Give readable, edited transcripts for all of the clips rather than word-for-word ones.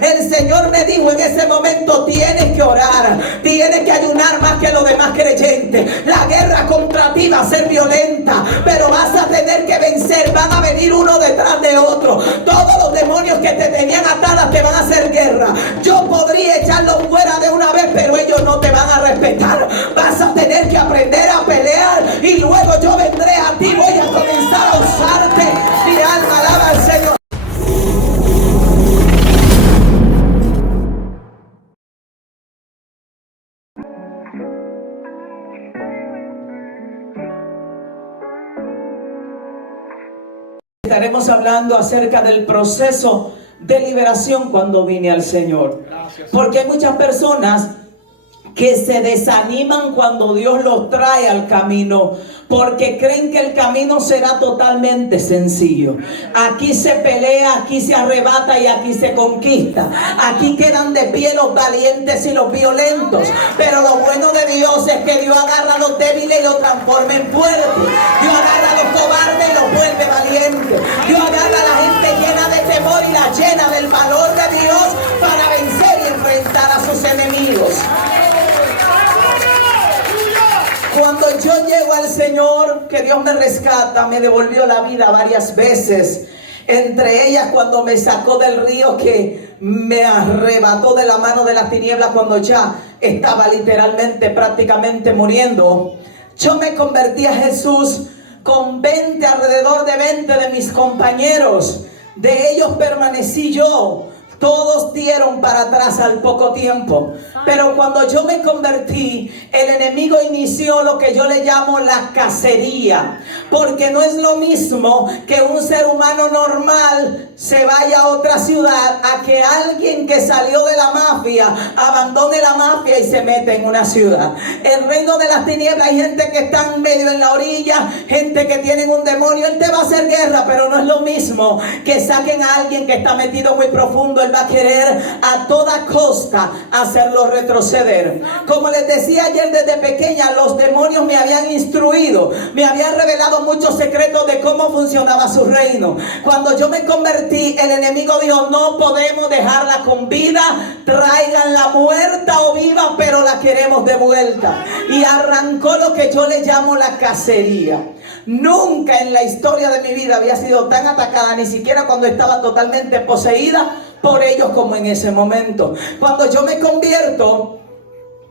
El Señor me dijo en ese momento: tienes que orar, tienes que ayunar más que los demás creyentes. La guerra contra ti va a ser violenta, pero vas a tener que vencer. Van a venir uno detrás de otro. Todos los demonios que te tenían atadas te van a hacer guerra. Yo podría echarlos fuera de una vez, pero ellos no te van a respetar. Vas a tener que aprender a pelear, y luego yo vendré a ti. Voy a comenzar a usarte. Mi alma alaba al Señor. Estaremos hablando acerca del proceso de liberación cuando vine al Señor. Porque hay muchas personas que se desaniman cuando Dios los trae al camino, porque creen que el camino será totalmente sencillo. Aquí se pelea, aquí se arrebata y aquí se conquista. Aquí quedan de pie los valientes y los violentos. Pero lo bueno de Dios es que Dios agarra a los débiles y los transforma en fuertes. Dios agarra a los cobardes y los vuelve valientes. Dios agarra a la gente llena de temor y la llena del valor de Dios para vencer y enfrentar a sus enemigos. Cuando yo llego al Señor, que Dios me rescata, me devolvió la vida varias veces. Entre ellas cuando me sacó del río, que me arrebató de la mano de las tinieblas cuando ya estaba literalmente, prácticamente muriendo. Yo me convertí a Jesús con alrededor de 20 de mis compañeros. De ellos permanecí yo. Todos dieron para atrás al poco tiempo. Pero cuando yo me convertí, el enemigo inició lo que yo le llamo la cacería. Porque no es lo mismo que un ser humano normal se vaya a otra ciudad a que alguien que salió de la mafia abandone la mafia y se mete en una ciudad. El reino de las tinieblas, hay gente que está medio en la orilla, gente que tienen un demonio. Él te va a hacer guerra, pero no es lo mismo que saquen a alguien que está metido muy profundo. Él va a querer a toda costa hacerlo retroceder. Como les decía ayer, desde pequeña los demonios me habían instruido, me habían revelado muchos secretos de cómo funcionaba su reino. Cuando yo me convertí, el enemigo dijo: no podemos dejarla con vida, tráiganla muerta o viva, pero la queremos de vuelta. Y arrancó lo que yo le llamo la cacería. Nunca en la historia de mi vida había sido tan atacada, ni siquiera cuando estaba totalmente poseída por ellos como en ese momento. Cuando yo me convierto,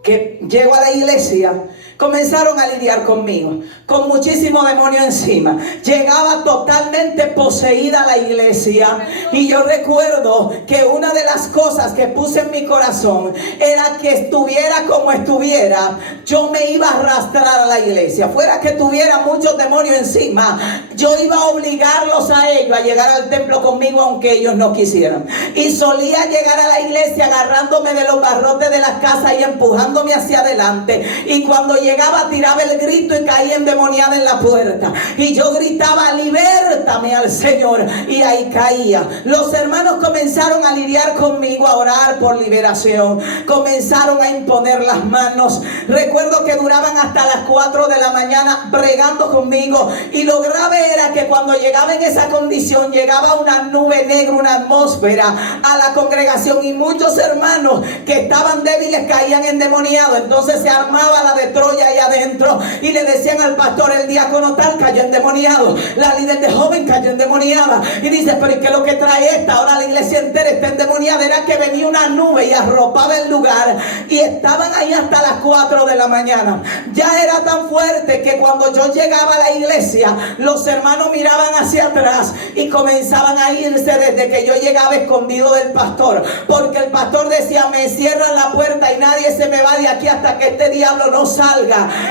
que llego a la iglesia, comenzaron a lidiar conmigo, con muchísimo demonio encima. Llegaba totalmente poseída a la iglesia, y yo recuerdo que una de las cosas que puse en mi corazón era que estuviera como estuviera, yo me iba a arrastrar a la iglesia. Fuera que tuviera muchos demonios encima, yo iba a obligarlos a ellos a llegar al templo conmigo, aunque ellos no quisieran. Y solía llegar a la iglesia agarrándome de los barrotes de las casas y empujándome hacia adelante. Y cuando llegaba, tiraba el grito y caía endemoniada en la puerta. Y yo gritaba: libértame al Señor. Y ahí caía. Los hermanos comenzaron a lidiar conmigo, a orar por liberación. Comenzaron a imponer las manos. Recuerdo que duraban hasta las 4 de la mañana bregando conmigo. Y lo grave era que cuando llegaba en esa condición, llegaba una nube negra, una atmósfera a la congregación. Y muchos hermanos que estaban débiles caían endemoniados. Entonces se armaba la de Troya ahí adentro, y le decían al pastor: el diácono tal cayó endemoniado, la líder de joven cayó endemoniada. Y dice: pero ¿qué es lo que trae esta? Ahora la iglesia entera está endemoniada. Era que venía una nube y arropaba el lugar, y estaban ahí hasta las 4 de la mañana. Ya era tan fuerte que cuando yo llegaba a la iglesia, los hermanos miraban hacia atrás y comenzaban a irse desde que yo llegaba escondido del pastor, porque el pastor decía: me cierran la puerta y nadie se me va de aquí hasta que este diablo no salga.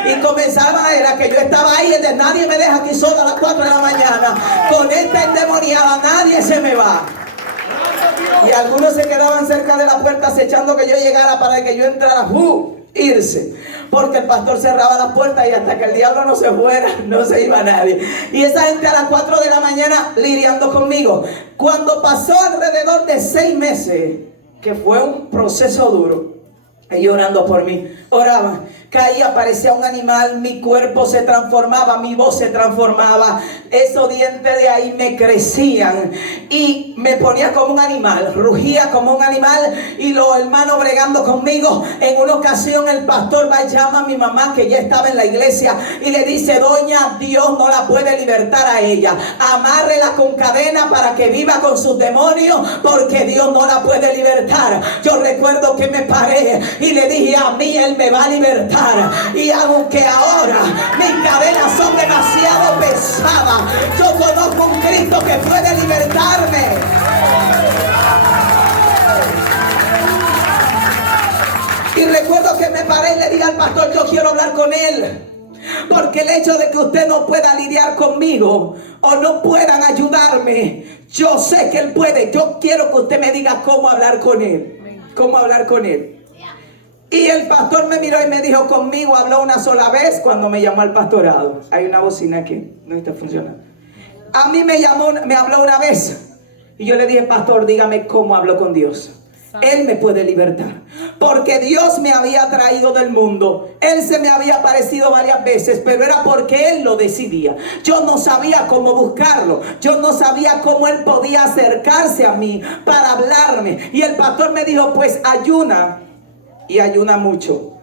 Y comenzaba, era que yo estaba ahí, nadie me deja aquí solo a las 4 de la mañana con esta endemoniada, nadie se me va. Y algunos se quedaban cerca de la puerta acechando que yo llegara para que yo entrara, irse, porque el pastor cerraba las puertas, y hasta que el diablo no se fuera, no se iba nadie. Y esa gente a las 4 de la mañana lidiando conmigo. Cuando pasó alrededor de 6 meses, que fue un proceso duro, ellos orando por mí, oraban, caía, parecía un animal, mi cuerpo se transformaba, mi voz se transformaba, esos dientes de ahí me crecían y me ponía como un animal, rugía como un animal, y los hermanos bregando conmigo. En una ocasión el pastor va y llama a mi mamá, que ya estaba en la iglesia, y le dice: doña, Dios no la puede libertar a ella, amárrela con cadena para que viva con sus demonios, porque Dios no la puede libertar. Yo recuerdo que me paré y le dije: a mí Él me va a libertar. Y aunque ahora mis cadenas son demasiado pesadas, yo conozco un Cristo que puede libertarme. Y recuerdo que me paré y le dije al pastor: yo quiero hablar con él, porque el hecho de que usted no pueda lidiar conmigo o no puedan ayudarme, yo sé que Él puede. Yo quiero que usted me diga cómo hablar con Él. Cómo hablar con Él. Y el pastor me miró y me dijo: conmigo habló una sola vez cuando me llamó al pastorado. Hay una bocina aquí, no está funcionando. A mí me habló una vez. Y yo le dije: pastor, dígame cómo habló con Dios. Él me puede libertar, porque Dios me había traído del mundo. Él se me había aparecido varias veces, pero era porque Él lo decidía. Yo no sabía cómo buscarlo, yo no sabía cómo Él podía acercarse a mí para hablarme. Y el pastor me dijo: pues ayuna, y ayuna mucho,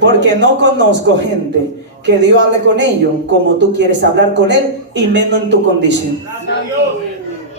porque no conozco gente que Dios hable con ellos como tú quieres hablar con Él, y menos en tu condición.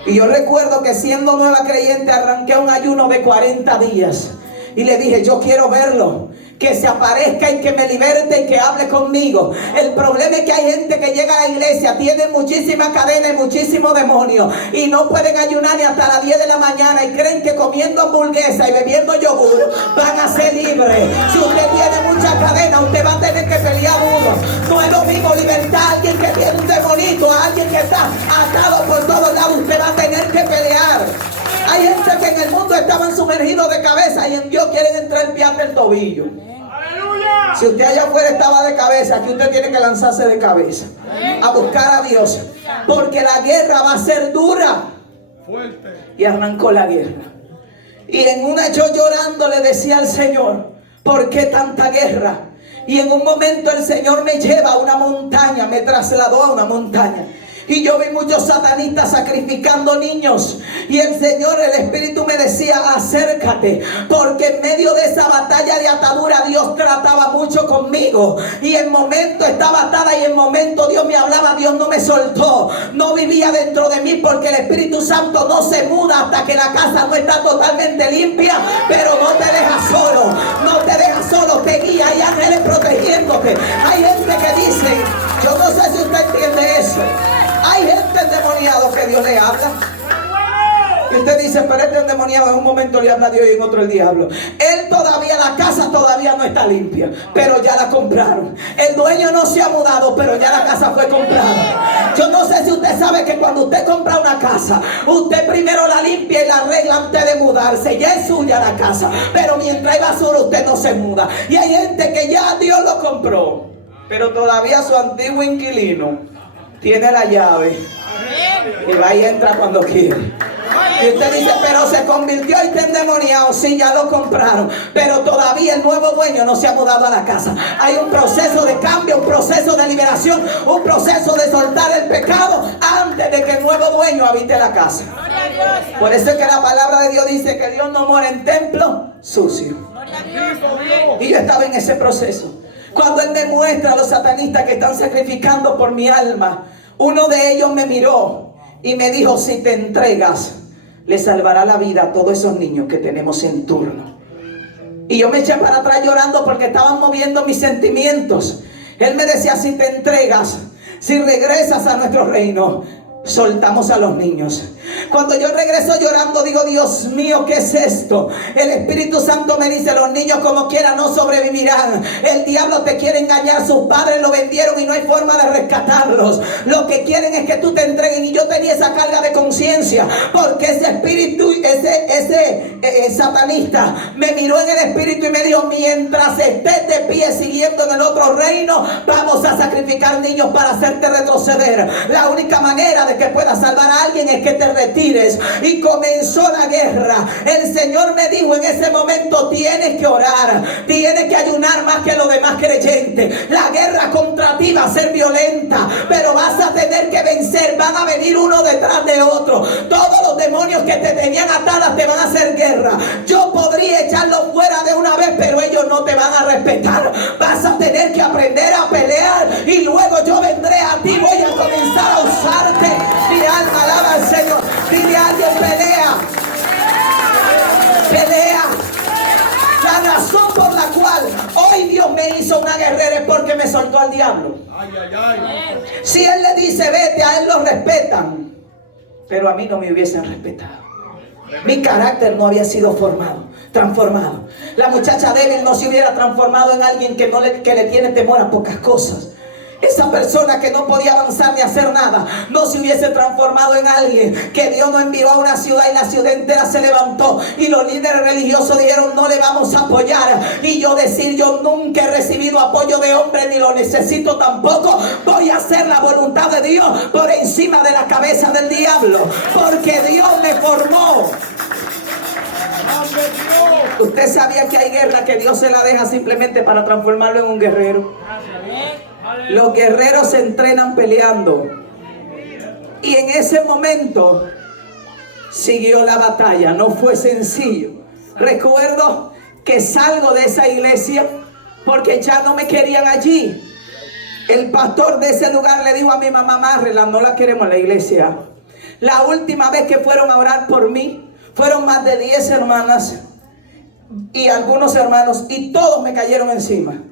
Y yo recuerdo que siendo nueva creyente arranqué un ayuno de 40 días. Y le dije: yo quiero verlo, que se aparezca y que me liberte y que hable conmigo. El problema es que hay gente que llega a la iglesia, tiene muchísimas cadenas y muchísimos demonios, y no pueden ayunar ni hasta las 10 de la mañana, y creen que comiendo hamburguesa y bebiendo yogur van a ser libres. Si usted tiene muchas cadenas, usted va a tener que pelear duro. No es lo mismo libertar a alguien que tiene un demonito, a alguien que está atado por todos lados. Usted va a tener que pelear. Hay gente que en el mundo estaban sumergidos de cabeza, y en Dios quieren entrar el pie hasta el tobillo. ¡Aleluya! Si usted allá afuera estaba de cabeza, aquí usted tiene que lanzarse de cabeza a buscar a Dios, porque la guerra va a ser dura. Fuerte. Y arrancó la guerra. Y en una, yo llorando le decía al Señor: ¿por qué tanta guerra? Y en un momento el Señor me lleva a una montaña, me trasladó a una montaña. Y yo vi muchos satanistas sacrificando niños. Y el Señor, el Espíritu me decía: acércate, porque en medio de esa batalla de atadura Dios trataba mucho conmigo. Y en momento estaba atada, y en momento Dios me hablaba. Dios no me soltó, no vivía dentro de mí, porque el Espíritu Santo no se muda hasta que la casa no está totalmente limpia. Pero no te deja solo, no te deja solo, te guía, hay ángeles protegiéndote. Hay gente que dice, yo no sé si usted entiende eso, hay gente endemoniada que Dios le habla. Y usted dice: pero este endemoniado en un momento le habla a Dios y en otro el diablo. Él todavía, la casa todavía no está limpia, pero ya la compraron. El dueño no se ha mudado, pero ya la casa fue comprada. Yo no sé si usted sabe que cuando usted compra una casa, usted primero la limpia y la arregla antes de mudarse. Ya es suya la casa, pero mientras hay basura usted no se muda. Y hay gente que ya Dios lo compró, pero todavía su antiguo inquilino tiene la llave y va y entra cuando quiere. Y usted dice: pero se convirtió y está endemoniado. Sí, ya lo compraron, pero todavía el nuevo dueño no se ha mudado a la casa. Hay un proceso de cambio, un proceso de liberación, un proceso de soltar el pecado antes de que el nuevo dueño habite la casa. Por eso es que la palabra de Dios dice que Dios no mora en templo sucio. Y yo estaba en ese proceso. Cuando Él me muestra a los satanistas que están sacrificando por mi alma, uno de ellos me miró y me dijo: si te entregas, le salvará la vida a todos esos niños que tenemos en turno. Y yo me eché para atrás llorando, porque estaban moviendo mis sentimientos. Él me decía: si te entregas, si regresas a nuestro reino, soltamos a los niños. Cuando yo regreso llorando, digo: Dios mío, ¿qué es esto? El Espíritu Santo me dice: los niños como quiera no sobrevivirán. El diablo te quiere engañar. Sus padres lo vendieron y no hay forma de rescatarlos. Lo que quieren es que tú te entregues. Y yo tenía esa carga de conciencia, porque ese espíritu, ese satanista me miró en el espíritu y me dijo: mientras estés de pie siguiendo en el otro reino, vamos a sacrificar niños para hacerte retroceder. La única manera de que puedas salvar a alguien es que te retires mártires y comenzó la guerra. El Señor me dijo en ese momento: tienes que orar, tienes que ayunar más que los demás creyentes. La guerra contra ti va a ser violenta, pero vas a tener que vencer. Van a venir uno detrás de otro. Todos los demonios que te tenían atadas te van a hacer guerra. Yo podría echarlos fuera de una vez, pero ellos no te van a respetar. Vas a tener que aprender a pelear y luego yo vendré a ti. Voy a comenzar a usarte. Mi alma alaba al Señor. Dile a alguien: pelea. Pelea. La razón por la cual hoy Dios me hizo una guerrera es porque me soltó al diablo. Si Él le dice vete, a Él lo respetan, pero a mí no me hubiesen respetado. Mi carácter no había sido transformado. La muchacha débil no se hubiera transformado en alguien que le tiene temor a pocas cosas. Esa persona que no podía avanzar ni hacer nada no se hubiese transformado en alguien que Dios no envió a una ciudad y la ciudad entera se levantó y los líderes religiosos dijeron: no le vamos a apoyar. Y yo decir: yo nunca he recibido apoyo de hombre ni lo necesito tampoco. Voy a hacer la voluntad de Dios por encima de la cabeza del diablo, porque Dios me formó. Usted sabía que hay guerra que Dios se la deja simplemente para transformarlo en un guerrero. Los guerreros se entrenan peleando. Y en ese momento siguió la batalla. No fue sencillo. Recuerdo que salgo de esa iglesia porque ya no me querían allí. El pastor de ese lugar le dijo a mi mamá: Marrela, no la queremos en la iglesia. La última vez que fueron a orar por mí, fueron más de 10 hermanas y algunos hermanos, y todos me cayeron encima.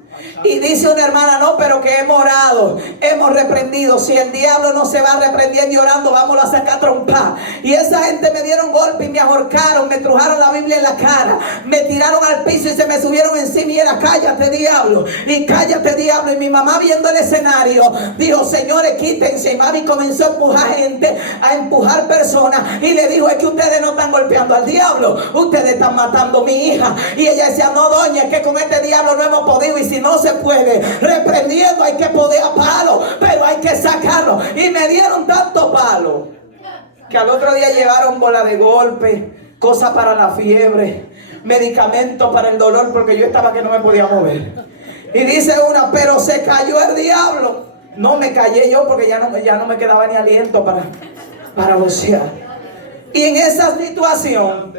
Y dice una hermana: no, pero que hemos orado, hemos reprendido. Si el diablo no se va reprendiendo y orando, vámonos a sacar trompa. Y esa gente me dieron golpe y me ahorcaron, me trujaron la Biblia en la cara, me tiraron al piso y se me subieron encima y era: cállate diablo, y cállate diablo. Y mi mamá, viendo el escenario, dijo: señores, quítense. Y mami comenzó a empujar gente, a empujar personas, y le dijo: es que ustedes no están golpeando al diablo, ustedes están matando a mi hija. Y ella decía: no doña, es que con este diablo no hemos podido, y si no se puede reprendiendo hay que poder a palo, pero hay que sacarlo. Y me dieron tanto palo que al otro día llevaron bola de golpe, cosas para la fiebre, medicamentos para el dolor, porque yo estaba que no me podía mover. Y dice una: pero se cayó el diablo. No me callé yo, porque ya no me quedaba ni aliento para vocear. Y en esa situación,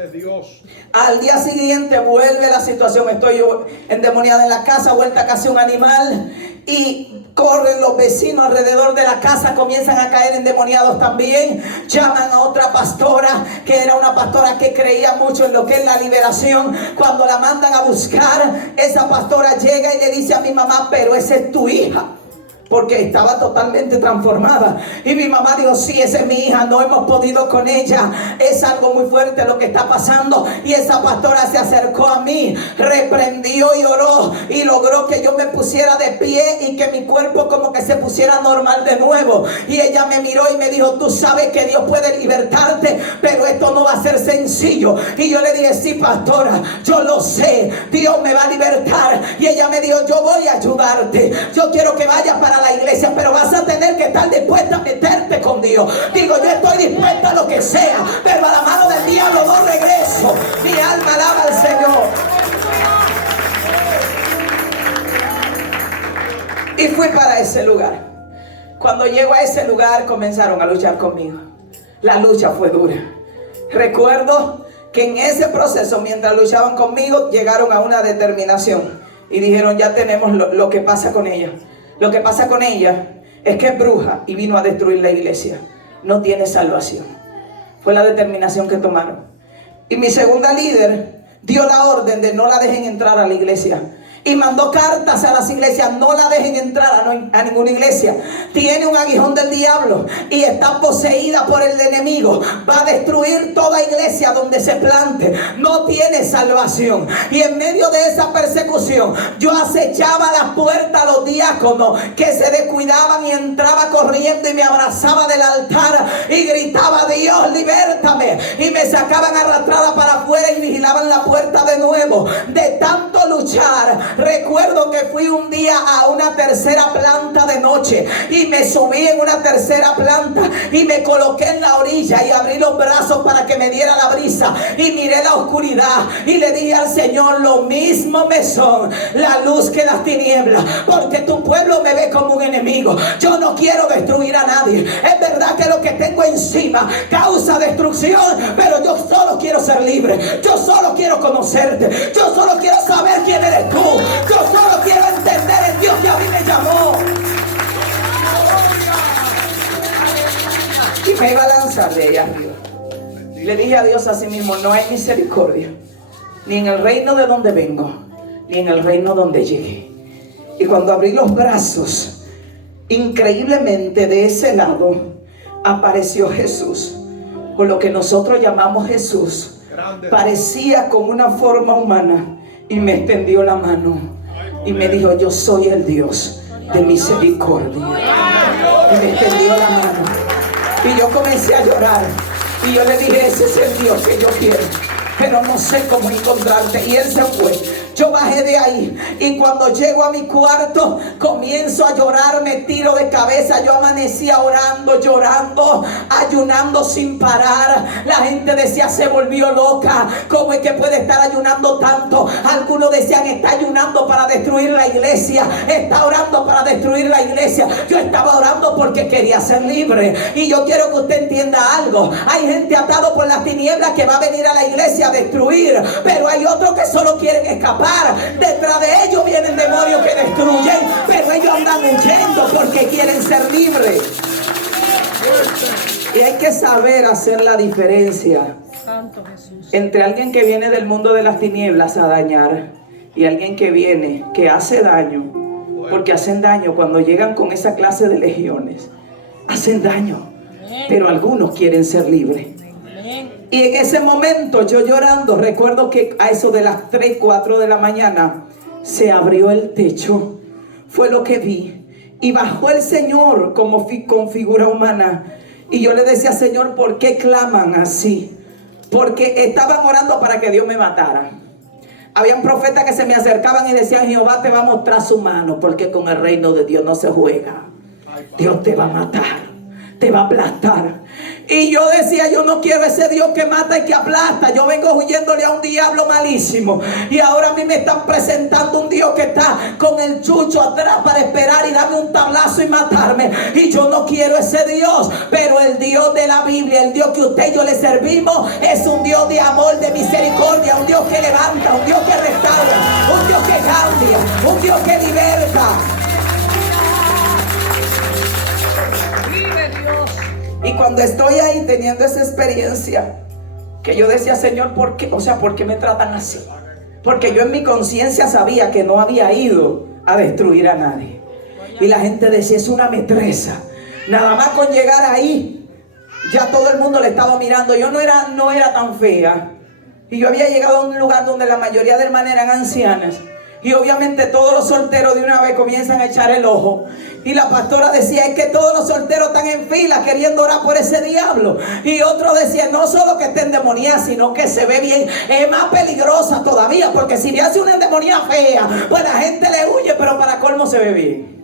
al día siguiente vuelve la situación. Estoy yo endemoniada en la casa, vuelta casi un animal. Y corren los vecinos alrededor de la casa, comienzan a caer endemoniados también. Llaman a otra pastora, que era una pastora que creía mucho en lo que es la liberación. Cuando la mandan a buscar, esa pastora llega y le dice a mi mamá: pero esa es tu hija, porque estaba totalmente transformada. Y mi mamá dijo: sí, esa es mi hija, no hemos podido con ella, es algo muy fuerte lo que está pasando. Y esa pastora se acercó a mí, reprendió y oró, y logró que yo me pusiera de pie y que mi cuerpo como que se pusiera normal de nuevo. Y ella me miró y me dijo: tú sabes que Dios puede libertarte, pero esto no va a ser sencillo. Y yo le dije: sí, pastora, yo lo sé, Dios me va a libertar. Y ella me dijo: yo voy a ayudarte, yo quiero que vayas para la iglesia, pero vas a tener que estar dispuesta a meterte con Dios. Digo: yo estoy dispuesta a lo que sea, pero a la mano del diablo no regreso. Mi alma alaba al Señor. Y fui para ese lugar. Cuando llego a ese lugar, comenzaron a luchar conmigo. La lucha fue dura. Recuerdo que en ese proceso, mientras luchaban conmigo, llegaron a una determinación y dijeron: ya tenemos lo que pasa con ella. Lo que pasa con ella es que es bruja y vino a destruir la iglesia. No tiene salvación. Fue la determinación que tomaron. Y mi segunda líder dio la orden de no la dejen entrar a la iglesia. Y mandó cartas a las iglesias: no la dejen entrar a ninguna iglesia. Tiene un aguijón del diablo y está poseída por el enemigo. Va a destruir toda iglesia donde se plante. No tiene salvación. Y en medio de esa persecución, yo acechaba las puertas a los diáconos que se descuidaban, y entraba corriendo y me abrazaba del altar y gritaba: Dios, libértame. Y me sacaban arrastrada para afuera y vigilaban la puerta de nuevo. De tanto luchar. Recuerdo que fui un día a una tercera planta de noche y me subí en una tercera planta y me coloqué en la orilla y abrí los brazos para que me diera la brisa y miré la oscuridad y le dije al Señor: lo mismo me son la luz que las tinieblas, porque tu pueblo me ve como un enemigo. Yo no quiero destruir a nadie. Es verdad que lo que tengo encima causa destrucción, pero yo solo quiero ser libre. Yo solo quiero conocerte. Yo solo quiero saber quién eres tú. Yo solo quiero entender el Dios que a mí me llamó. Y me iba a lanzar de allá arriba. Le dije a Dios así mismo: no hay misericordia, ni en el reino de donde vengo, ni en el reino donde llegué. Y cuando abrí los brazos, increíblemente de ese lado apareció Jesús, o lo que nosotros llamamos Jesús. Parecía con una forma humana y me extendió la mano y me dijo: yo soy el Dios de misericordia. Y me extendió la mano y yo comencé a llorar y yo le dije: ese es el Dios que yo quiero, pero no sé cómo encontrarte. Y él se fue. Yo bajé de ahí y cuando llego a mi cuarto comienzo a llorar, me tiro de cabeza. Yo amanecía orando, llorando, ayunando sin parar. La gente decía: se volvió loca, ¿cómo es que puede estar ayunando tanto? Algunos decían: está ayunando para destruir la iglesia, está orando para destruir la iglesia. Yo estaba orando porque quería ser libre. Y yo quiero que usted entienda algo: hay gente atado por las tinieblas que va a venir a la iglesia a destruir, pero hay otros que solo quieren escapar. Detrás de ellos vienen demonios que destruyen, pero ellos andan huyendo porque quieren ser libres. Y hay que saber hacer la diferencia entre alguien que viene del mundo de las tinieblas a dañar y alguien que viene, que hace daño, porque hacen daño cuando llegan con esa clase de legiones. Hacen daño, pero algunos quieren ser libres. Y en ese momento yo llorando, recuerdo que a eso de las 3, 4 de la mañana se abrió el techo. Fue lo que vi. Y bajó el Señor como con figura humana. Y yo le decía: Señor, ¿por qué claman así? Porque estaban orando para que Dios me matara. Habían profetas que se me acercaban y decían: Jehová te va a mostrar su mano, porque con el reino de Dios no se juega. Dios te va a matar, te va a aplastar. Y yo decía: yo no quiero ese Dios que mata y que aplasta. Yo vengo huyéndole a un diablo malísimo, y ahora a mí me están presentando un Dios que está con el chucho atrás para esperar y darme un tablazo y matarme. Y yo no quiero ese Dios. Pero el Dios de la Biblia, el Dios que usted y yo le servimos, es un Dios de amor, de misericordia, un Dios que levanta, un Dios que restaura, un Dios que cambia, un Dios que liberta. Y cuando estoy ahí teniendo esa experiencia, que yo decía: Señor, ¿por qué? O sea, ¿por qué me tratan así? Porque yo en mi conciencia sabía que no había ido a destruir a nadie. Y la gente decía: es una metresa. Nada más con llegar ahí, ya todo el mundo le estaba mirando. Yo no era tan fea. Y yo había llegado a un lugar donde la mayoría de hermanas eran ancianas. Y obviamente todos los solteros de una vez comienzan a echar el ojo. Y la pastora decía: es que todos los solteros están en fila queriendo orar por ese diablo. Y otro decía: no solo que esté endemoniada, sino que se ve bien. Es más peligrosa todavía, porque si le hace una endemoniada fea, pues la gente le huye, pero para colmo se ve bien.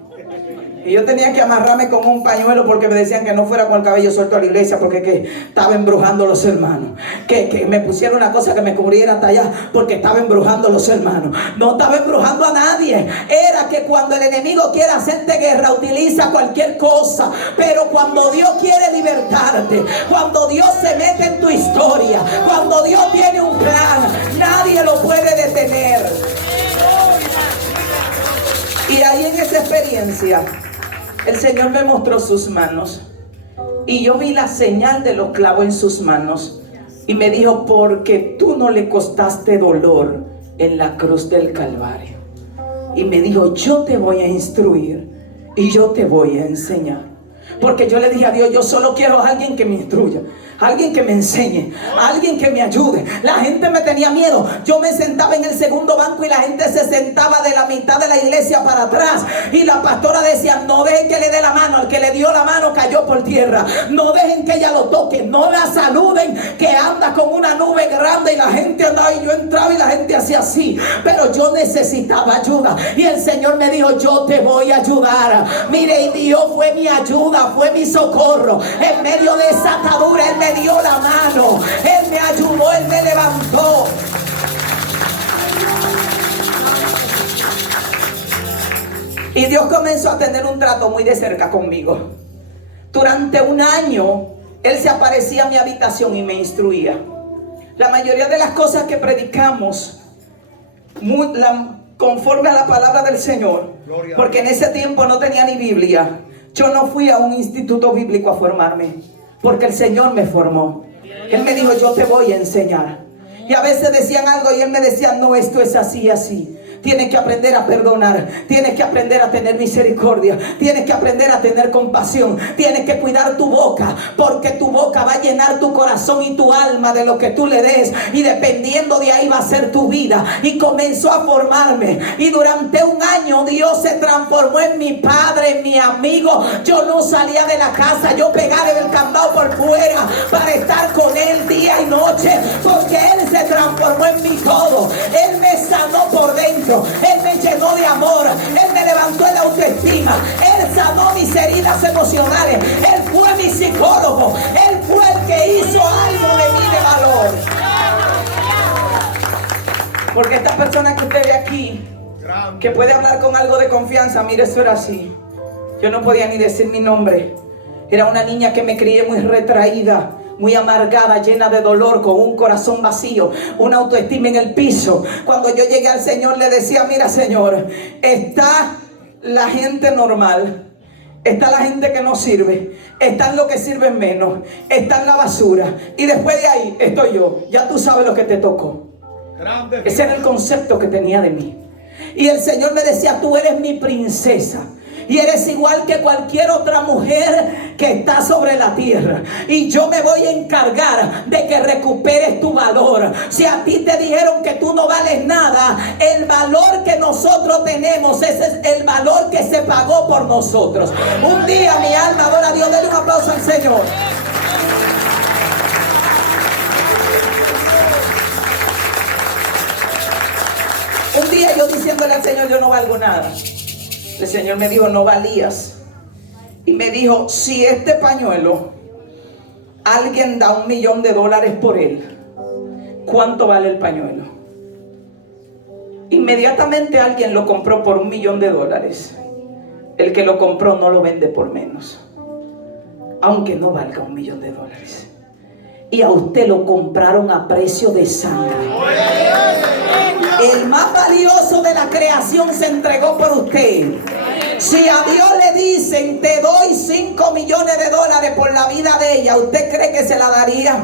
Y yo tenía que amarrarme con un pañuelo porque me decían que no fuera con el cabello suelto a la iglesia, porque que estaba embrujando a los hermanos. Que me pusieron una cosa que me cubriera hasta allá, porque estaba embrujando a los hermanos. No estaba embrujando a nadie. Era que cuando el enemigo quiere hacerte guerra, utiliza cualquier cosa. Pero cuando Dios quiere libertarte, cuando Dios se mete en tu historia, cuando Dios tiene un plan, nadie lo puede detener. Y ahí en esa experiencia el Señor me mostró sus manos y yo vi la señal de los clavos en sus manos y me dijo: porque tú no le costaste dolor en la cruz del Calvario. Y me dijo: yo te voy a instruir y yo te voy a enseñar. Porque yo le dije a Dios, yo solo quiero a alguien que me instruya, alguien que me enseñe, alguien que me ayude. La gente me tenía miedo. Yo me sentaba en el segundo banco y la gente se sentaba de la mitad de la iglesia para atrás. Y la pastora decía, no dejen que le dé la mano. Al que le dio la mano cayó por tierra. No dejen que ella lo toque. No la saluden, que anda con una nube grande. Y la gente andaba y yo entraba y la gente hacía así. Pero yo necesitaba ayuda. Y el Señor me dijo, yo te voy a ayudar. Mire, y Dios fue mi ayuda, fue mi socorro. En medio de esa atadura Él me dio la mano, Él me ayudó, Él me levantó. Y Dios comenzó a tener un trato muy de cerca conmigo. Durante un año Él se aparecía a mi habitación y me instruía. La mayoría de las cosas que predicamos conforme a la palabra del Señor, porque en ese tiempo no tenía ni Biblia. Yo no fui a un instituto bíblico a formarme, porque el Señor me formó. Él me dijo, yo te voy a enseñar. Y a veces decían algo y Él me decía, no, esto es así, así. Tienes que aprender a perdonar. Tienes que aprender a tener misericordia. Tienes que aprender a tener compasión. Tienes que cuidar tu boca, porque tu boca va a llenar tu corazón y tu alma de lo que tú le des. Y dependiendo de ahí va a ser tu vida. Y comenzó a formarme. Y durante un año Dios se transformó en mi padre, en mi amigo. Yo no salía de la casa. Yo pegaba el candado por fuera para estar con Él día y noche, porque Él se transformó en mi todo. Él me sanó por dentro. Él me llenó de amor. Él me levantó en la autoestima. Él sanó mis heridas emocionales. Él fue mi psicólogo. Él fue el que hizo algo de mí de valor. Porque esta persona que usted ve aquí, que puede hablar con algo de confianza, mire, eso era así. Yo no podía ni decir mi nombre. Era una niña que me crié muy retraída, muy amargada, llena de dolor, con un corazón vacío, una autoestima en el piso. Cuando yo llegué al Señor le decía, mira, Señor, está la gente normal, está la gente que no sirve, están los que sirven menos, está en la basura, y después de ahí estoy yo. Ya tú sabes lo que te tocó. Ese era el concepto que tenía de mí. Y el Señor me decía, tú eres mi princesa. Y eres igual que cualquier otra mujer que está sobre la tierra. Y yo me voy a encargar de que recuperes tu valor. Si a ti te dijeron que tú no vales nada, el valor que nosotros tenemos, ese es el valor que se pagó por nosotros. Un día mi alma adora a Dios. Denle un aplauso al Señor. Un día yo diciéndole al Señor, yo no valgo nada. El Señor me dijo, no valías. Y me dijo, si este pañuelo alguien da $1 millón por él, ¿cuánto vale el pañuelo? Inmediatamente alguien lo compró por $1 millón. El que lo compró no lo vende por menos, aunque no valga $1 millón. Y a usted lo compraron a precio de sangre. El más valioso de la creación se entregó por usted. Si a Dios le dicen, te doy $5 millones por la vida de ella, ¿usted cree que se la daría?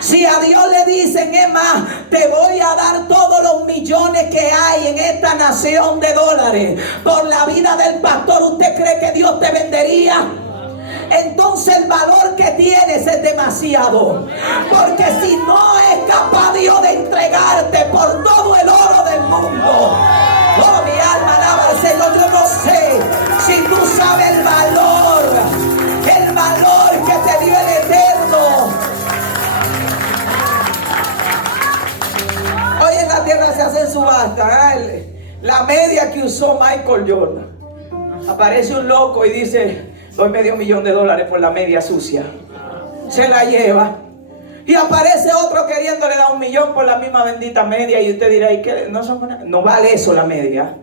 Si a Dios le dicen, es más, te voy a dar todos los millones que hay en esta nación de dólares por la vida del pastor, ¿usted cree que Dios te vendería? Entonces el valor que tienes es demasiado. Porque si no es capaz Dios de entregarte por todo el oro del mundo, oh, mi alma alaba al Señor. Yo no sé si tú sabes el valor que te dio el Eterno. Hoy en la tierra se hacen subasta, la media que usó Michael Jordan. Aparece un loco y dice, doy $500 millones por la media sucia. Se la lleva. Y aparece otro queriéndole dar $1 millón por la misma bendita media. Y usted dirá, ¿y qué? No vale eso la media.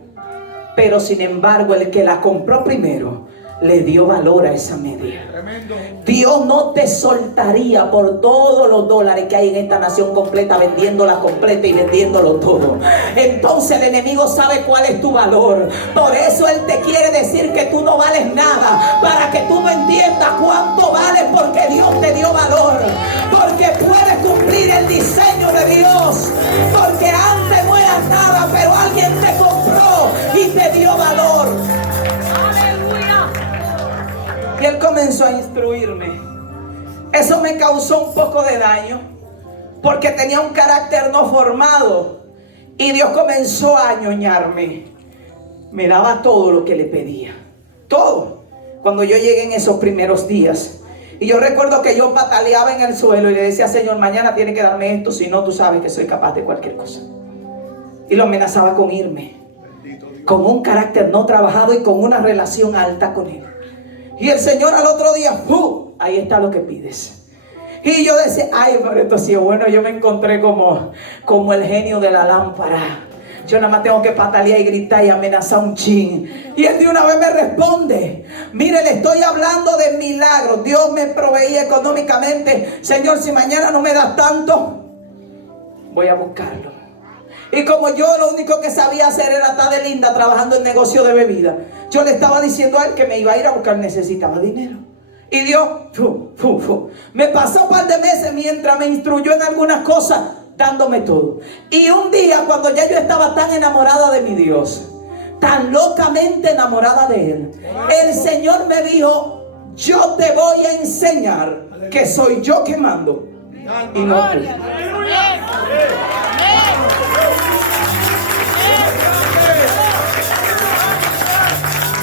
Pero sin embargo, el que la compró primero le dio valor a esa media. Tremendo. Dios no te soltaría por todos los dólares que hay en esta nación completa, vendiéndola completa y vendiéndolo todo. Entonces el enemigo sabe cuál es tu valor. Por eso él te quiere decir que tú no vales nada, para que tú no entiendas cuánto vales, porque Dios te dio valor, porque puedes cumplir el diseño de Dios, porque antes no eras nada, pero alguien te compró y te dio valor. Y comenzó a instruirme. Eso me causó un poco de daño, porque tenía un carácter no formado. Y Dios comenzó a añoñarme. Me daba todo lo que le pedía. Todo. Cuando yo llegué en esos primeros días. Y yo recuerdo que yo pataleaba en el suelo y le decía: Señor, mañana tiene que darme esto, si no, tú sabes que soy capaz de cualquier cosa. Y lo amenazaba con irme, con un carácter no trabajado y con una relación alta con Él. Y el Señor al otro día, ahí está lo que pides. Y yo decía: ay, pero esto sí es bueno. Yo me encontré como el genio de la lámpara. Yo nada más tengo que patalear y gritar y amenazar un chin. Y Él de una vez me responde: mire, le estoy hablando de milagros. Dios me proveía económicamente. Señor, si mañana no me das tanto, voy a buscarlo. Y como yo lo único que sabía hacer era estar de linda trabajando en negocio de bebida, yo le estaba diciendo a Él que me iba a ir a buscar, necesitaba dinero. Y Dios me pasó un par de meses mientras me instruyó en algunas cosas, dándome todo. Y un día, cuando ya yo estaba tan enamorada de mi Dios, tan locamente enamorada de Él, el Señor me dijo: yo te voy a enseñar que soy yo que mando y no tú.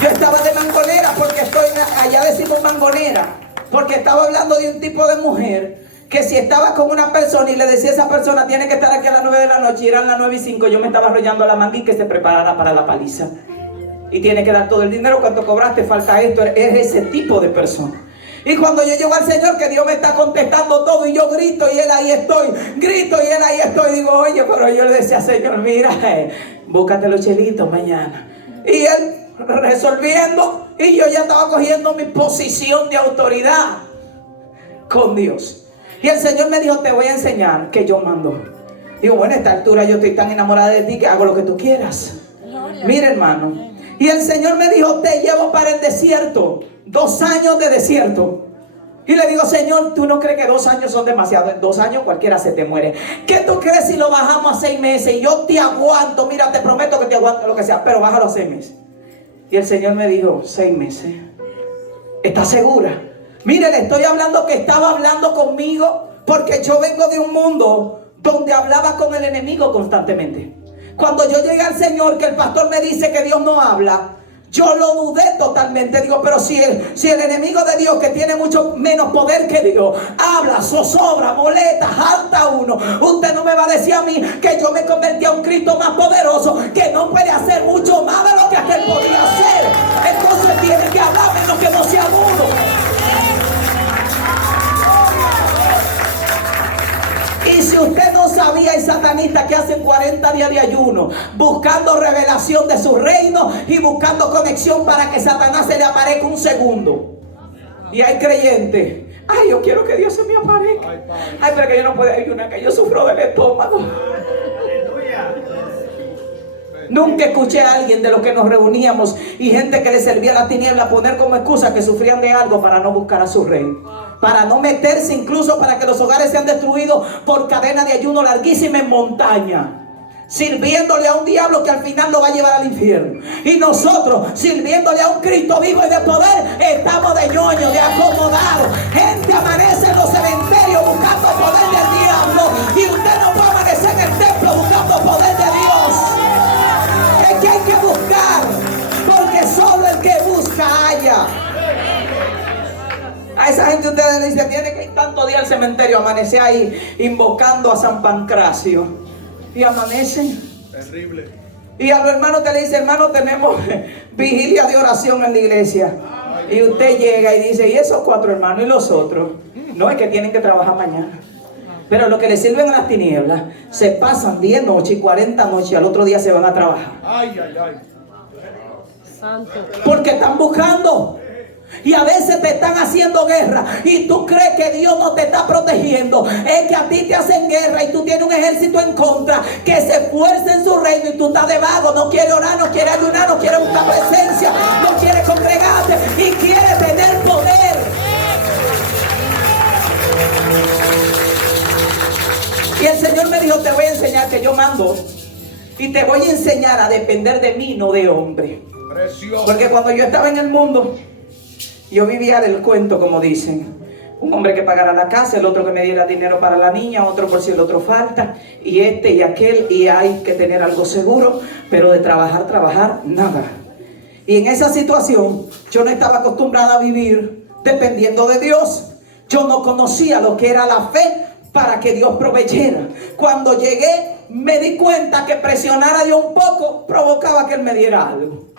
Yo estaba de mangonera, porque allá decimos mangonera, porque estaba hablando de un tipo de mujer que si estaba con una persona y le decía a esa persona: tiene que estar aquí a las 9 de la noche, y eran las 9:05, yo me estaba arrollando la manga y que se preparara para la paliza. Y tiene que dar todo el dinero, ¿cuánto cobraste? Falta esto. Es ese tipo de persona. Y cuando yo llego al Señor, que Dios me está contestando todo, y yo grito y Él ahí estoy, grito y Él ahí estoy, digo: oye, pero yo le decía: Señor, mira, búscate los chelitos mañana. Y Él resolviendo, y yo ya estaba cogiendo mi posición de autoridad con Dios. Y el Señor me dijo: te voy a enseñar que yo mando. Digo: bueno, a esta altura yo estoy tan enamorada de ti que hago lo que tú quieras. Mira, hermano. Y el Señor me dijo: te llevo para el desierto. 2 años de desierto. Y le digo: Señor, ¿tú no crees que 2 años son demasiado? En 2 años cualquiera se te muere. ¿Qué tú crees si lo bajamos a 6 meses? Y yo te aguanto. Mira, te prometo que te aguanto lo que sea, pero bájalo a 6 meses. Y el Señor me dijo: 6 meses. ¿Estás segura? Mire, le estoy hablando que estaba hablando conmigo, porque yo vengo de un mundo donde hablaba con el enemigo constantemente. Cuando yo llegué al Señor, que el pastor me dice que Dios no habla, yo lo dudé totalmente. Digo: pero si el enemigo de Dios, que tiene mucho menos poder que Dios, habla, zozobra, molesta, jalta uno, usted no me va a decir a mí que yo me convertí a un Cristo más poderoso, que no puede hacer mucho más de lo que aquel podía hacer. Entonces tiene que hablar menos que no sea mudo. Y si usted no sabía, hay satanistas que hacen 40 días de ayuno, buscando revelación de su reino y buscando conexión para que Satanás se le aparezca un segundo. Y hay creyentes: ay, yo quiero que Dios se me aparezca. Ay, pero que yo no puedo ayunar, que yo sufro del estómago. Nunca escuché a alguien de los que nos reuníamos y gente que le servía la tiniebla poner como excusa que sufrían de algo para no buscar a su rey, para no meterse, incluso para que los hogares sean destruidos por cadena de ayuno larguísima en montaña, sirviéndole a un diablo que al final lo va a llevar al infierno. Y nosotros, sirviéndole a un Cristo vivo y de poder, estamos de ñoño, de acomodados. Gente amanece en los cementerios buscando poder del diablo, y usted no puede amanecer en el templo buscando poder de Dios. Es que hay que buscar, porque solo el que busca halla. A esa gente ustedes le dicen: tiene que ir tanto día al cementerio, amanecer ahí invocando a San Pancracio, y amanecen. Terrible. Y a los hermanos te le dice: hermano, tenemos vigilia de oración en la iglesia. Y usted llega y dice: ¿y esos 4 hermanos y los otros? No, es que tienen que trabajar mañana. Pero los que le sirven a las tinieblas se pasan 10 noches y 40 noches y al otro día se van a trabajar. Ay, ay, ay. Santo. Porque están buscando. Y a veces te están haciendo guerra y tú crees que Dios no te está protegiendo. Es que a ti te hacen guerra y tú tienes un ejército en contra que se esfuerza en su reino, y tú estás de vago, no quieres orar, no quieres ayunar, no quieres buscar presencia, no quieres congregarte y quieres tener poder. Y el Señor me dijo: te voy a enseñar que yo mando, y te voy a enseñar a depender de mí, no de hombre. Precioso. Porque cuando yo estaba en el mundo, Yo vivía del cuento, como dicen. Un hombre que pagara la casa, el otro que me diera dinero para la niña, otro por si el otro falta, y este y aquel, y hay que tener algo seguro, pero de trabajar, nada. Y en esa situación, yo no estaba acostumbrada a vivir dependiendo de Dios. Yo no conocía lo que era la fe para que Dios proveyera. Cuando llegué, me di cuenta que presionar a Dios un poco provocaba que Él me diera algo.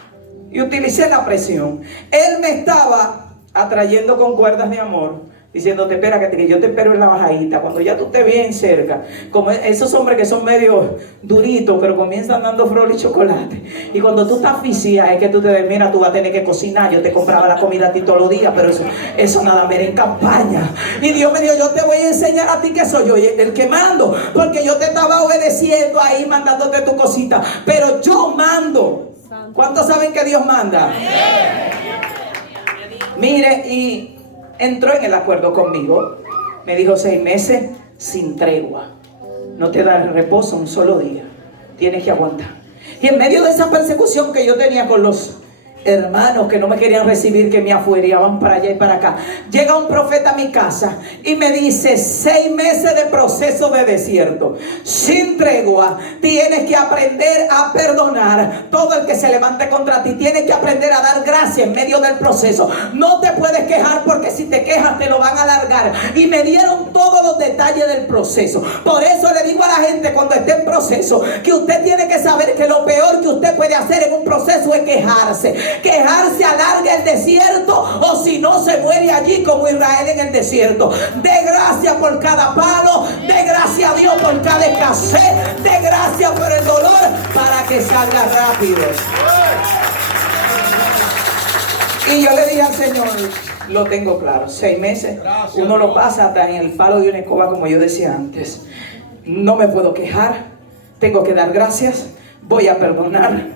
Y utilicé la presión. Él me estaba atrayendo con cuerdas de amor, diciéndote, espera, que yo te espero en la bajadita. Cuando ya tú estés bien cerca, como esos hombres que son medio duritos, pero comienzan dando flor y chocolate. Y cuando tú estás asfixiada, es que tú te des, mira, tú vas a tener que cocinar. Yo te compraba la comida a ti todos los días, pero eso nada más era en campaña. Y Dios me dijo, yo te voy a enseñar a ti que soy yo el que mando, porque yo te estaba obedeciendo ahí, mandándote tu cosita, pero yo mando. ¿Cuántos saben que Dios manda? Mire, y entró en el acuerdo conmigo. Me dijo 6 meses sin tregua. No te da reposo un solo día. Tienes que aguantar. Y en medio de esa persecución que yo tenía con los hermanos que no me querían recibir, que me afuereaban para allá y para acá, llega un profeta a mi casa y me dice: 6 meses de proceso de desierto, sin tregua. Tienes que aprender a perdonar todo el que se levante contra ti. Tienes que aprender a dar gracia en medio del proceso. No te puedes quejar, porque si te quejas te lo van a alargar. Y me dieron todos los detalles del proceso. Por eso le digo a la gente cuando esté en proceso, que usted tiene que saber que lo peor que usted puede hacer en un proceso es quejarse. Quejarse alarga el desierto, o si no se muere allí como Israel en el desierto. De gracias por cada palo, de gracias a Dios por cada escasez, de gracias por el dolor, para que salga rápido. Y yo le dije al Señor, lo tengo claro, 6 meses, uno lo pasa hasta en el palo de una escoba, como yo decía antes. No me puedo quejar, tengo que dar gracias, voy a perdonar,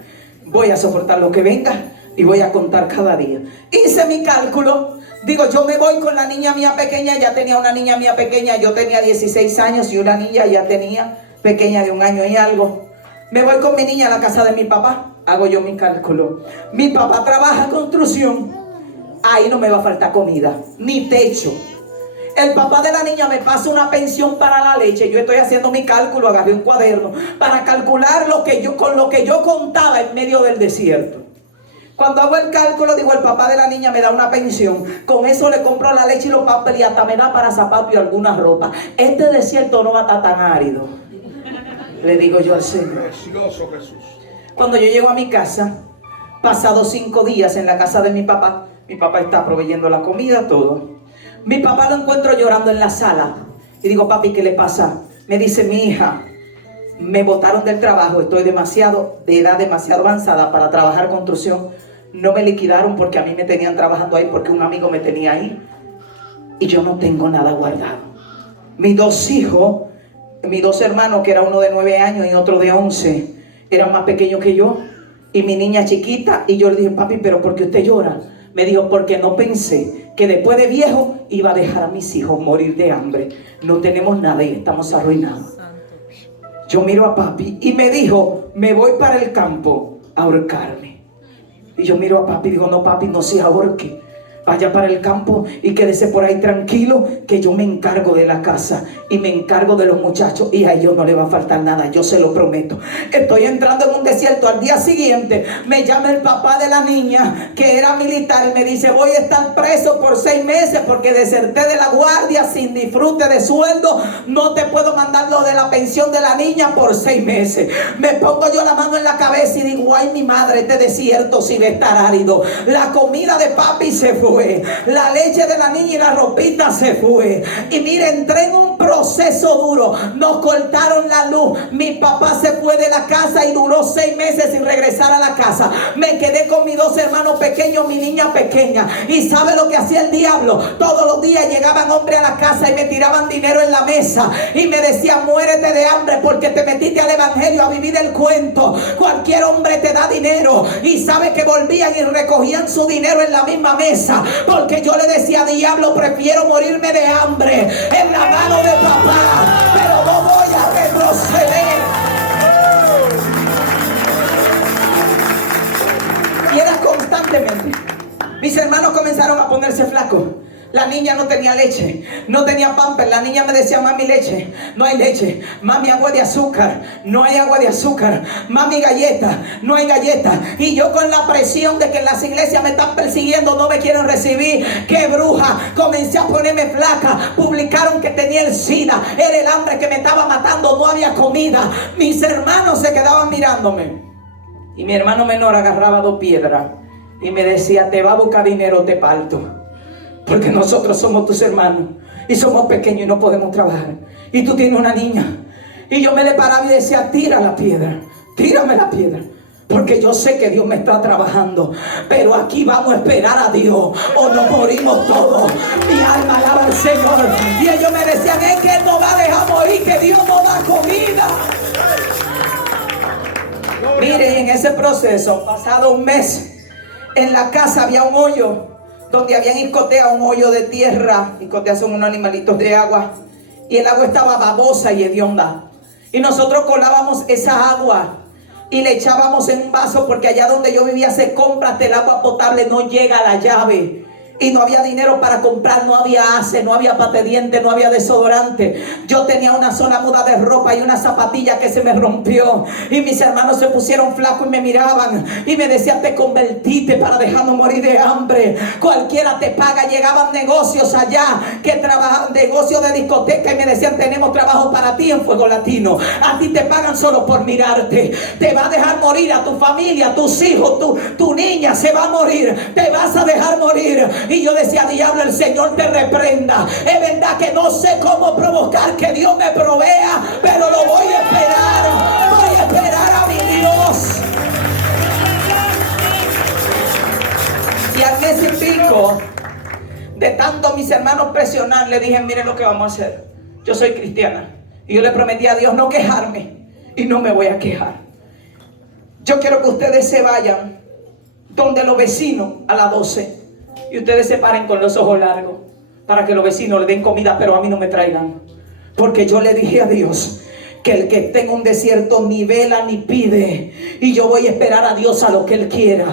voy a soportar lo que venga y voy a contar cada día. Hice mi cálculo. Digo, yo me voy con la niña mía pequeña. Ya tenía una niña mía pequeña. Yo tenía 16 años y una niña ya tenía pequeña de 1 año y algo. Me voy con mi niña a la casa de mi papá. Hago yo mi cálculo. Mi papá trabaja construcción. Ahí no me va a faltar comida, ni techo. El papá de la niña me pasa una pensión para la leche. Yo estoy haciendo mi cálculo. Agarré un cuaderno para calcular con lo que yo contaba en medio del desierto. Cuando hago el cálculo, digo, el papá de la niña me da una pensión. Con eso le compro la leche y los papeles, y hasta me da para zapatos y alguna ropa. Este desierto no va a estar tan árido, le digo yo al Señor. Precioso Jesús. Cuando yo llego a mi casa, pasados 5 días en la casa de mi papá está proveyendo la comida, todo. Mi papá lo encuentro llorando en la sala. Y digo, papi, ¿qué le pasa? Me dice, mi hija, me botaron del trabajo. Estoy de edad demasiado avanzada para trabajar construcción. No me liquidaron porque a mí me tenían trabajando ahí, porque un amigo me tenía ahí. Y yo no tengo nada guardado. Mis 2 hijos, mis 2 hermanos, que era uno de 9 años y otro de 11, eran más pequeños que yo. Y mi niña chiquita. Y yo le dije, papi, ¿pero por qué usted llora? Me dijo, porque no pensé que después de viejo iba a dejar a mis hijos morir de hambre. No tenemos nada y estamos arruinados. Yo miro a papi y me dijo, me voy para el campo a ahorcarme. Y yo miro a papi y digo, no, papi, no se ahorque. Vaya para el campo y quédese por ahí tranquilo, que yo me encargo de la casa y me encargo de los muchachos, y a ellos no le va a faltar nada, yo se lo prometo. Estoy entrando en un desierto. Al día siguiente me llama el papá de la niña, que era militar, y me dice, voy a estar preso por 6 meses porque deserté de la guardia sin disfrute de sueldo. No te puedo mandar lo de la pensión de la niña por 6 meses. Me pongo yo la mano en la cabeza y digo, ay, mi madre, este desierto sí va a estar árido. La comida de papi se fue, la leche de la niña y la ropita se fue. Y mire, entré en un proceso duro. Nos cortaron la luz. Mi papá se fue de la casa y duró 6 meses sin regresar a la casa. Me quedé con mis 2 hermanos pequeños, mi niña pequeña. ¿Y sabe lo que hacía el diablo? Todos los días llegaban hombres a la casa y me tiraban dinero en la mesa y me decían, muérete de hambre porque te metiste al evangelio a vivir el cuento. Cualquier hombre te da dinero. Y sabe que volvían y recogían su dinero en la misma mesa. Porque yo le decía, diablo, prefiero morirme de hambre en la mano de papá, pero no voy a retroceder. Y era constantemente. Mi Mis hermanos comenzaron a ponerse flacos. La niña no tenía leche, no tenía pamper. La niña me decía: mami, leche, no hay leche. Mami, agua de azúcar, no hay agua de azúcar. Mami, galleta, no hay galleta. Y yo, con la presión de que en las iglesias me están persiguiendo, no me quieren recibir. ¡Qué bruja! Comencé a ponerme flaca. Publicaron que tenía el SIDA. Era el hambre que me estaba matando, no había comida. Mis hermanos se quedaban mirándome. Y mi hermano menor agarraba 2 piedras y me decía: te va a buscar dinero, te parto. Porque nosotros somos tus hermanos y somos pequeños y no podemos trabajar. Y tú tienes una niña. Y yo me le paraba y decía: tira la piedra, tírame la piedra. Porque yo sé que Dios me está trabajando. Pero aquí vamos a esperar a Dios o nos morimos todos. Mi alma alaba al Señor. Y ellos me decían: es que Él no va a dejar morir, que Dios nos da comida. Miren, en ese proceso, pasado un mes, en la casa había un hoyo donde habían iscoteado, un hoyo de tierra. Iscoteas son unos animalitos de agua. Y el agua estaba babosa y hedionda. Y nosotros colábamos esa agua y le echábamos en un vaso, porque allá donde yo vivía se compra el agua potable, no llega a la llave. Y no había dinero para comprar, no había ace, no había pate diente, no había desodorante. Yo tenía una sola muda de ropa y una zapatilla que se me rompió. Y mis hermanos se pusieron flacos y me miraban y me decían: te convertiste para dejarnos morir de hambre. Cualquiera te paga. Llegaban negocios allá que trabajaban, negocios de discoteca, y me decían: tenemos trabajo para ti en Fuego Latino. A ti te pagan solo por mirarte. Te va a dejar morir a tu familia, tus hijos, tu niña se va a morir. Te vas a dejar morir. Y yo decía: diablo, el Señor te reprenda. Es verdad que no sé cómo provocar que Dios me provea, pero lo voy a esperar. Voy a esperar a mi Dios. Y al mes y pico, de tanto mis hermanos presionar, le dije: miren lo que vamos a hacer. Yo soy cristiana y yo le prometí a Dios no quejarme, y no me voy a quejar. Yo quiero que ustedes se vayan donde los vecinos a las 12 y ustedes se paren con los ojos largos para que los vecinos le den comida, pero a mí no me traigan. Porque yo le dije a Dios que el que esté en un desierto ni vela ni pide, y yo voy a esperar a Dios a lo que Él quiera.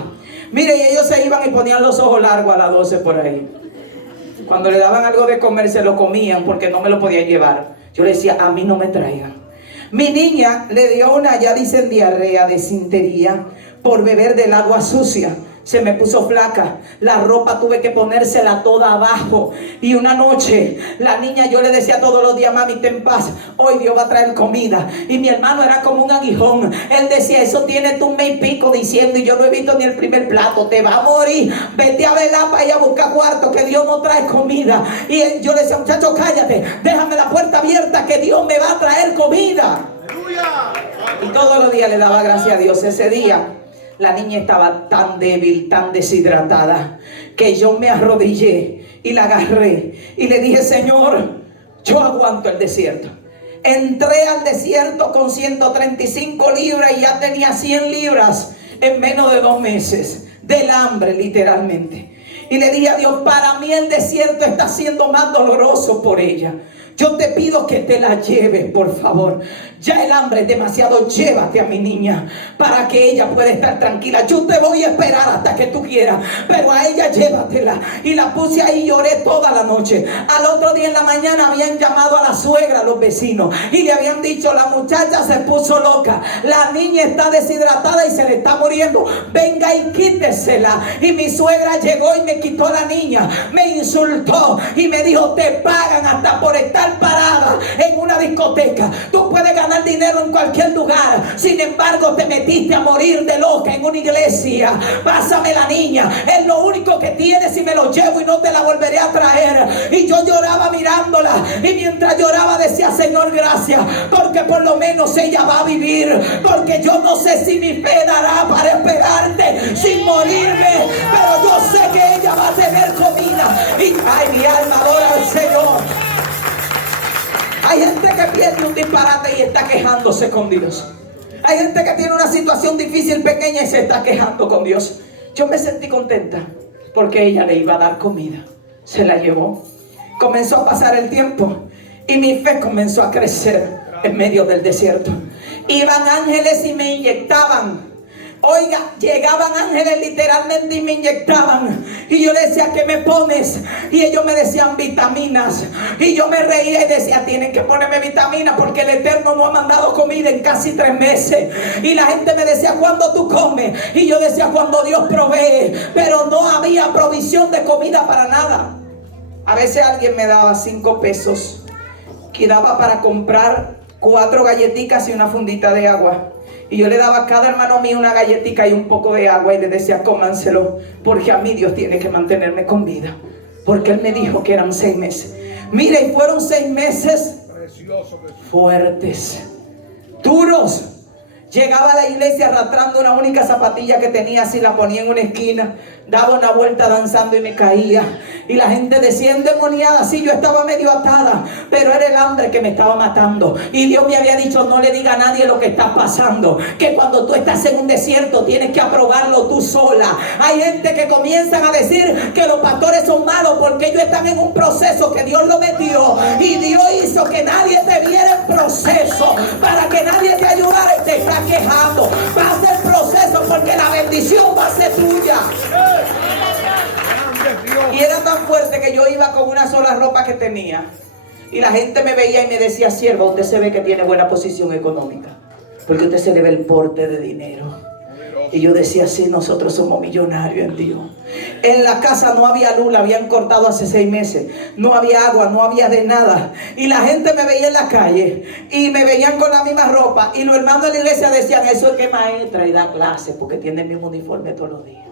Mire, y ellos se iban y ponían los ojos largos a las 12 por ahí. Cuando le daban algo de comer se lo comían porque no me lo podían llevar. Yo le decía: a mí no me traigan. Mi niña le dio una, ya dicen, diarrea, desintería, por beber del agua sucia. Se me puso flaca, la ropa tuve que ponérsela toda abajo. Y una noche la niña, yo le decía todos los días: mami, ten paz, hoy Dios va a traer comida. Y mi hermano era como un aguijón. Él decía: eso tiene tú un mes y pico diciendo y yo no he visto ni el primer plato, te va a morir. Vete a velar para ir a buscar cuarto, que Dios no trae comida. Y yo le decía: muchacho, cállate, déjame la puerta abierta, que Dios me va a traer comida. Y todos los días le daba gracias a Dios. Ese día la niña estaba tan débil, tan deshidratada, que yo me arrodillé y la agarré y le dije: Señor, yo aguanto el desierto. Entré al desierto con 135 libras y ya tenía 100 libras en menos de 2 meses, del hambre literalmente. Y le dije a Dios: para mí el desierto está siendo más doloroso por ella. Yo te pido que te la lleves, por favor. Ya el hambre es demasiado. Llévate a mi niña para que ella pueda estar tranquila. Yo te voy a esperar hasta que tú quieras, pero a ella llévatela. Y la puse ahí y lloré toda la noche. Al otro día en la mañana habían llamado a la suegra, a los vecinos, y le habían dicho: la muchacha se puso loca, la niña está deshidratada y se le está muriendo, venga y quítesela. Y mi suegra llegó y me quitó a la niña, me insultó y me dijo: te pagan hasta por estar parada en una discoteca. Tú puedes ganar dinero en cualquier lugar, sin embargo te metiste a morir de loca en una iglesia. Pásame la niña, es lo único que tienes y me lo llevo y no te la volveré a traer. Y yo lloraba mirándola, y mientras lloraba decía: Señor, gracias, porque por lo menos ella va a vivir, porque yo no sé si mi fe dará para esperarte sin morirme, pero yo sé que ella va a tener comida. Y ay, mi alma adora al Señor. Hay gente que pierde un disparate y está quejándose con Dios. Hay gente que tiene una situación difícil, pequeña, y se está quejando con Dios. Yo me sentí contenta porque ella le iba a dar comida. Se la llevó. Comenzó a pasar el tiempo y mi fe comenzó a crecer en medio del desierto. Iban ángeles y me inyectaban Oiga, llegaban ángeles literalmente y me inyectaban. Y yo le decía, ¿qué me pones? Y ellos me decían vitaminas. Y yo me reía y decía, tienen que ponerme vitaminas porque el Eterno no ha mandado comida en casi 3 meses. Y la gente me decía, ¿cuándo tú comes? Y yo decía, cuando Dios provee. Pero no había provisión de comida para nada. A veces alguien me daba 5 pesos que daba para comprar 4 galletitas y una fundita de agua. Y yo le daba a cada hermano mío una galletita y un poco de agua y le decía, cómanselo, porque a mí Dios tiene que mantenerme con vida. Porque Él me dijo que eran 6 meses. Mire, y fueron 6 meses fuertes, duros. Llegaba a la iglesia arrastrando una única zapatilla que tenía, así la ponía en una esquina, daba una vuelta danzando y me caía. Y la gente decía, endemoniada, sí, yo estaba medio atada, pero era el hambre que me estaba matando. Y Dios me había dicho, no le diga a nadie lo que está pasando, que cuando tú estás en un desierto tienes que aprobarlo tú sola. Hay gente que comienzan a decir que los pastores son malos porque ellos están en un proceso que Dios lo metió. Y Dios hizo que nadie te viera en proceso, para que nadie te ayudara y te está quejando. Va a ser proceso porque la bendición va a ser tuya. Y era tan fuerte que yo iba con una sola ropa que tenía. Y la gente me veía y me decía, sierva, usted se ve que tiene buena posición económica, porque usted se le ve el porte de dinero. Y yo decía, sí, nosotros somos millonarios en Dios. En la casa no había luz, la habían cortado hace 6 meses. No había agua, no había de nada. Y la gente me veía en la calle y me veían con la misma ropa. Y los hermanos de la iglesia decían, eso es que maestra y da clase, porque tiene el mismo uniforme todos los días.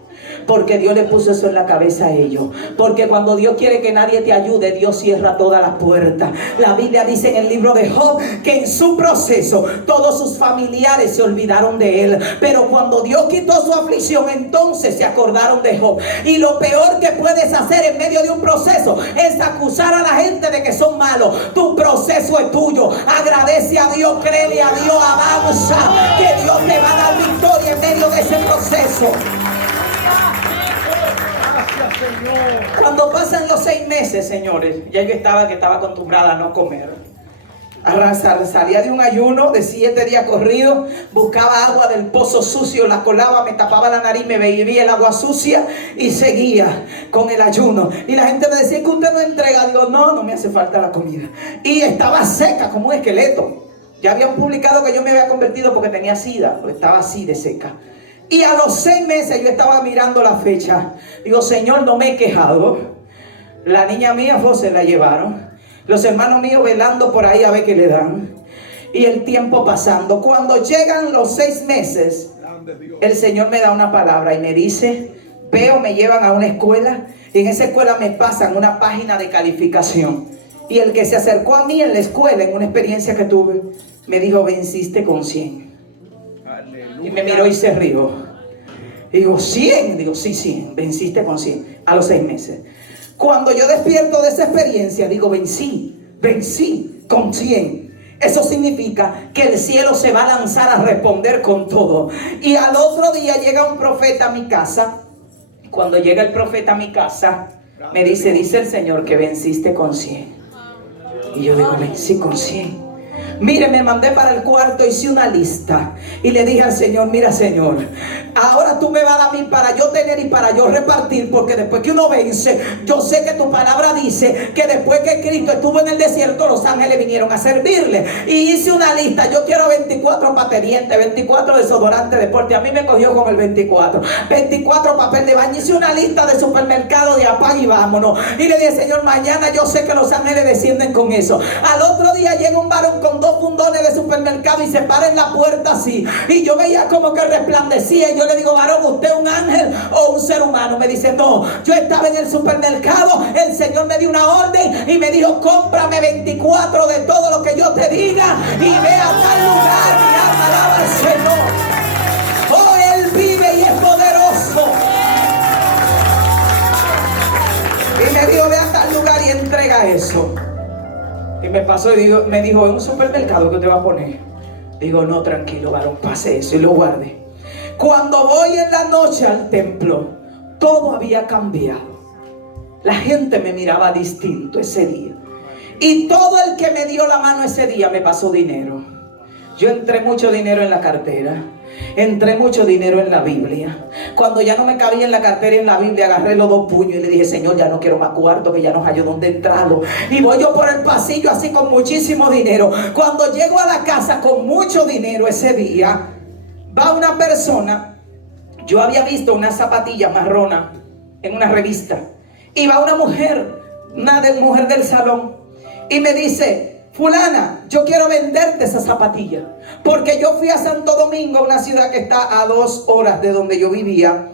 Porque Dios le puso eso en la cabeza a ellos. Porque cuando Dios quiere que nadie te ayude, Dios cierra todas las puertas. La Biblia dice en el libro de Job que en su proceso todos sus familiares se olvidaron de él. Pero cuando Dios quitó su aflicción, entonces se acordaron de Job. Y lo peor que puedes hacer en medio de un proceso es acusar a la gente de que son malos. Tu proceso es tuyo. Agradece a Dios, créele a Dios, avanza, que Dios te va a dar victoria en medio de ese proceso. Cuando pasan los 6 meses, señores, ya yo estaba acostumbrada a no comer. Salía de un ayuno de 7 días corridos, buscaba agua del pozo sucio, la colaba, me tapaba la nariz, me bebía el agua sucia y seguía con el ayuno. Y la gente me decía, que usted no entrega. Digo, no me hace falta la comida. Y estaba seca como un esqueleto. Ya habían publicado que yo me había convertido porque tenía sida, pues estaba así de seca. Y a los 6 meses yo estaba mirando la fecha. Digo, Señor, no me he quejado. La niña mía, se la llevaron. Los hermanos míos velando por ahí a ver qué le dan. Y el tiempo pasando. Cuando llegan los 6 meses, el Señor me da una palabra y me dice, me llevan a una escuela. Y en esa escuela me pasan una página de calificación. Y el que se acercó a mí en la escuela, en una experiencia que tuve, me dijo, venciste con 100. Y me miró y se rió. Digo, 100. Digo, sí, 100. Venciste con 100 a los 6 meses. Cuando yo despierto de esa experiencia, digo, vencí con 100. Eso significa que el cielo se va a lanzar a responder con todo. Y al otro día llega un profeta a mi casa. Cuando llega el profeta a mi casa, me dice el Señor que venciste con 100. Y yo digo, vencí con 100. Mire, me mandé para el cuarto, hice una lista y le dije al Señor, mira, Señor, ahora tú me vas a dar a mí para yo tener y para yo repartir, porque después que uno vence, yo sé que tu palabra dice que después que Cristo estuvo en el desierto, los ángeles vinieron a servirle. Y hice una lista, yo quiero 24 patedientes, 24 desodorantes de porte. A mí me cogió con el 24 papel de baño. Hice una lista de supermercado de apague y vámonos. Y le dije, Señor, mañana yo sé que los ángeles descienden con eso. Al otro día llega un varón con 2 fundones de supermercado y se para en la puerta así. Y yo veía como que resplandecía. Y yo le digo, varón, ¿usted es un ángel o un ser humano? Me dice, no, yo estaba en el supermercado. El Señor me dio una orden y me dijo, cómprame 24 de todo lo que yo te diga y ve a tal lugar. Mi alma alaba al Señor. Oh, Él vive y es poderoso. Y me dijo, ve a tal lugar y entrega eso. Y me pasó y me dijo, ¿en un supermercado que te va a poner? Digo, no, tranquilo, varón, pase eso, y lo guardé. Cuando voy en la noche al templo, todo había cambiado. La gente me miraba distinto ese día. Y todo el que me dio la mano ese día me pasó dinero. Yo entré mucho dinero en la cartera. Entré mucho dinero en la Biblia. Cuando ya no me cabía en la cartera y en la Biblia, agarré los dos puños y le dije: Señor, ya no quiero más cuarto, que ya no hallo dónde entrarlo. Y voy yo por el pasillo así con muchísimo dinero. Cuando llego a la casa con mucho dinero ese día, va una persona. Yo había visto una zapatilla marrona en una revista. Y va una mujer, mujer del salón, y me dice: fulana, yo quiero venderte esa zapatilla, porque yo fui a Santo Domingo, una ciudad que está a 2 horas de donde yo vivía,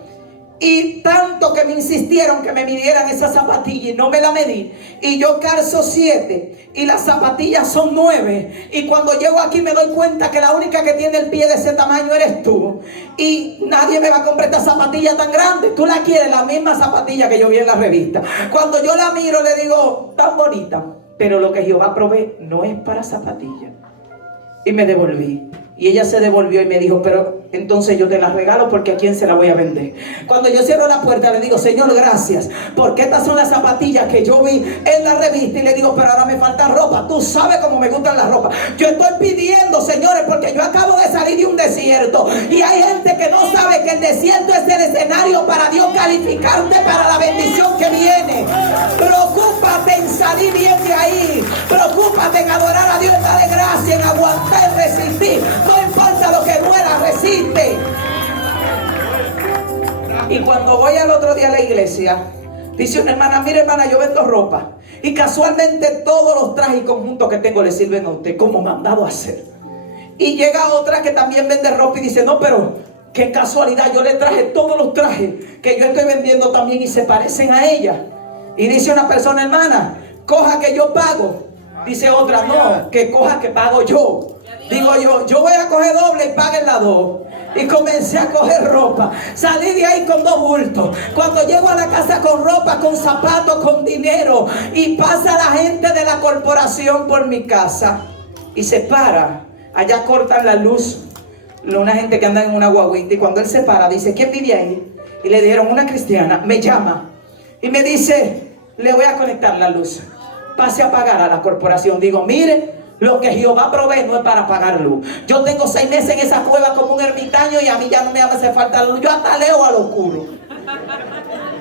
y tanto que me insistieron que me midieran esa zapatilla y no me la medí, y yo calzo 7 y las zapatillas son 9, y cuando llego aquí me doy cuenta que la única que tiene el pie de ese tamaño eres tú, y nadie me va a comprar esta zapatilla tan grande. Tú la quieres, la misma zapatilla que yo vi en la revista. Cuando yo la miro le digo: tan bonita, pero lo que Jehová provee no es para zapatillas. Y me devolví. Y ella se devolvió y me dijo: pero entonces yo te la regalo, porque ¿a quién se la voy a vender? Cuando yo cierro la puerta le digo: Señor, gracias, porque estas son las zapatillas que yo vi en la revista. Y le digo: pero ahora me falta ropa. Tú sabes cómo me gustan las ropas. Yo estoy pidiendo, señores, porque yo acabo de salir de un desierto. Y hay gente que no sabe que el desierto es el escenario para Dios calificarte para la bendición que viene. Preocúpate en salir bien de ahí. Preocúpate en adorar a Dios, en darle gracia, en aguantar, en resistir. No importa lo que duela, resiste. Y cuando voy al otro día a la iglesia, dice una hermana: mire, hermana, yo vendo ropa, y casualmente todos los trajes y conjuntos que tengo le sirven a usted, como mandado a hacer. Y llega otra que también vende ropa y dice: no, pero qué casualidad, yo le traje todos los trajes que yo estoy vendiendo también y se parecen a ella. Y dice una persona: hermana, coja que yo pago. Dice otra: no, que coja que pago yo. Digo yo voy a coger doble y paguen las 2. Y comencé a coger ropa. Salí de ahí con 2 bultos. Cuando llego a la casa con ropa, con zapatos, con dinero, y pasa la gente de la corporación por mi casa y se para. Allá cortan la luz, una gente que anda en una guaguita, y cuando él se para dice: ¿quién vive ahí? Y le dijeron: una cristiana. Me llama y me dice: le voy a conectar la luz, pase a pagar a la corporación. Digo: mire, lo que Jehová provee no es para pagar luz. Yo tengo 6 meses en esa cueva como un ermitaño y a mí ya no me hace falta la luz. Yo hasta leo a lo oscuro.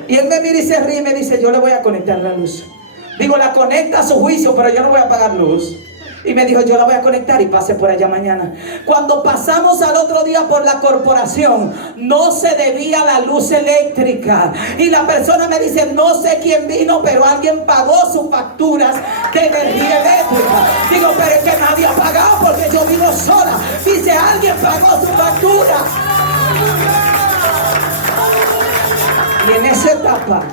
Y él me mira y se ríe y me dice: yo le voy a conectar la luz. Digo: la conecta a su juicio, pero yo no voy a pagar luz. Y me dijo: yo la voy a conectar y pase por allá mañana. Cuando pasamos al otro día por la corporación, no se debía la luz eléctrica. Y la persona me dice: no sé quién vino, pero alguien pagó sus facturas de energía eléctrica. Digo: pero es que nadie ha pagado porque yo vivo sola. Dice: alguien pagó su factura. Y en esa etapa,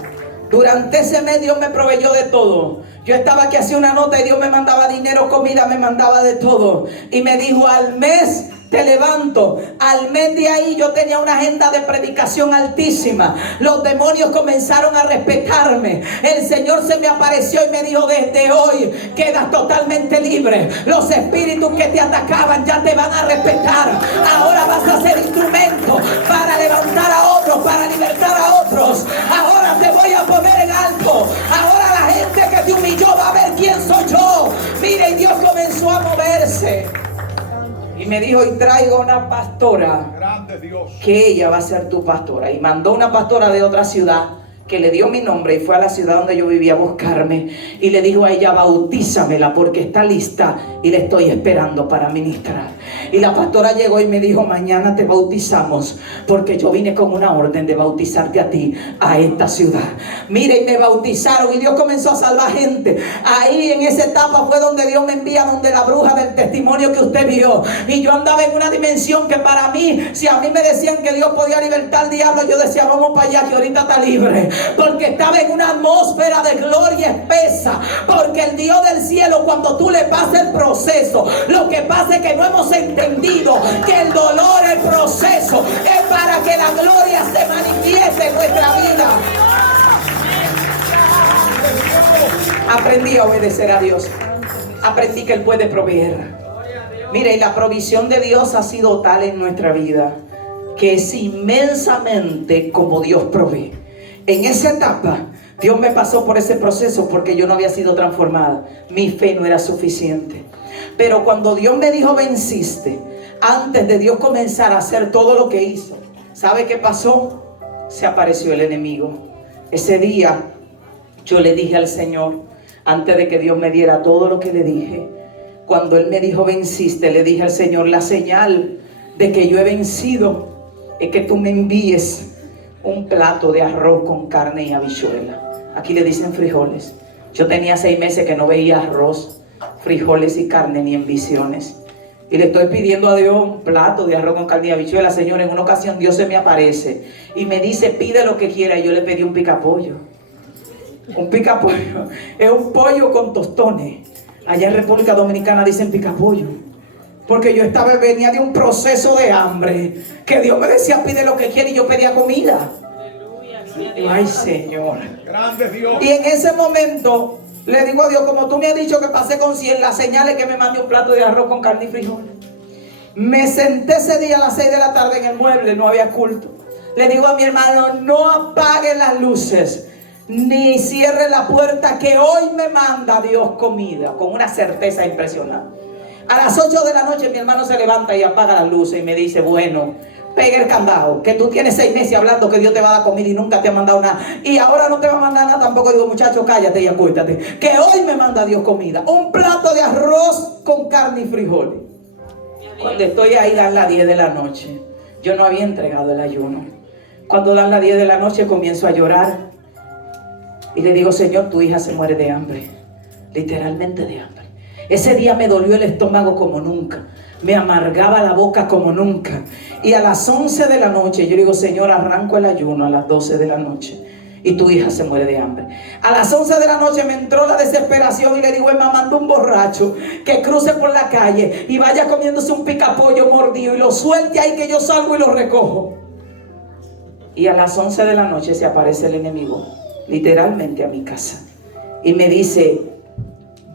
durante ese mes, Dios me proveyó de todo. Yo estaba aquí, hacía una nota y Dios me mandaba dinero, comida, me mandaba de todo. Y me dijo: al mes te levanto. Al mes de ahí yo tenía una agenda de predicación altísima. Los demonios comenzaron a respetarme. El Señor se me apareció y me dijo: desde hoy quedas totalmente libre. Los espíritus que te atacaban ya te van a respetar. Ahora vas a ser instrumento para levantar a otros, para libertar a otros. Ahora te voy a poner en alto. Ahora la gente que te humilló va a ver quién soy yo. Mire, y Dios comenzó a moverse. Y me dijo: y traigo una pastora, que ella va a ser tu pastora. Y mandó una pastora de otra ciudad que le dio mi nombre y fue a la ciudad donde yo vivía a buscarme. Y le dijo a ella: bautízamela porque está lista y le estoy esperando para ministrar. Y la pastora llegó y me dijo: mañana te bautizamos, porque yo vine con una orden de bautizarte a ti, a esta ciudad. Mire, y me bautizaron y Dios comenzó a salvar gente. Ahí en esa etapa fue donde Dios me envía donde la bruja del testimonio que usted vio. Y yo andaba en una dimensión que para mí, si a mí me decían que Dios podía libertar al diablo, yo decía: vamos para allá, que ahorita está libre. Porque estaba en una atmósfera de gloria espesa. Porque el Dios del cielo, cuando tú le pasas el proceso, lo que pasa es que no hemos entendido que el dolor, el proceso, es para que la gloria se manifieste en nuestra vida. Aprendí a obedecer a Dios. Aprendí que Él puede proveer. Mire, y la provisión de Dios ha sido tal en nuestra vida que es inmensamente como Dios provee. En esa etapa, Dios me pasó por ese proceso porque yo no había sido transformada. Mi fe no era suficiente. Pero cuando Dios me dijo venciste, antes de Dios comenzar a hacer todo lo que hizo, ¿sabe qué pasó? Se apareció el enemigo. Ese día yo le dije al Señor, antes de que Dios me diera todo lo que le dije, cuando Él me dijo venciste, le dije al Señor, la señal de que yo he vencido es que tú me envíes un plato de arroz con carne y habichuela. Aquí le dicen frijoles. Yo tenía 6 meses que no veía arroz, frijoles y carne ni en visiones. Y le estoy pidiendo a Dios un plato de arroz con carne y habichuela. Señor, en una ocasión Dios se me aparece y me dice, pide lo que quiera. Y yo le pedí un picapollo. Un picapollo es un pollo con tostones. Allá en República Dominicana dicen picapollo. Porque yo venía de un proceso de hambre, que Dios me decía, pide lo que quiera, y yo pedía comida. Ay, Señor. Grande Dios. Y en ese momento le digo a Dios, como tú me has dicho que pasé con 100, la señal es que me mande un plato de arroz con carne y frijoles. Me senté ese día a las 6 de la tarde en el mueble, no había culto. Le digo a mi hermano, no apague las luces, ni cierre la puerta, que hoy me manda Dios comida, con una certeza impresionante. A las 8 de la noche mi hermano se levanta y apaga las luces y me dice, bueno, pega el candado, que tú tienes 6 meses hablando que Dios te va a dar comida y nunca te ha mandado nada, y ahora no te va a mandar nada tampoco. Digo, muchacho, cállate y acuéstate, que hoy me manda Dios comida, un plato de arroz con carne y frijoles. Cuando estoy ahí, dan las 10 de la noche. Yo no había entregado el ayuno. Cuando dan las 10 de la noche comienzo a llorar y le digo, Señor, tu hija se muere de hambre, literalmente de hambre. Ese día me dolió el estómago como nunca, me amargaba la boca como nunca. Y a las 11 de la noche yo digo, Señor, arranco el ayuno a las 12 de la noche y tu hija se muere de hambre. A las 11 de la noche me entró la desesperación y le digo, mamá, manda un borracho que cruce por la calle y vaya comiéndose un picapollo mordido y lo suelte ahí, que yo salgo y lo recojo. Y a las 11 de la noche se aparece el enemigo, literalmente a mi casa, y me dice,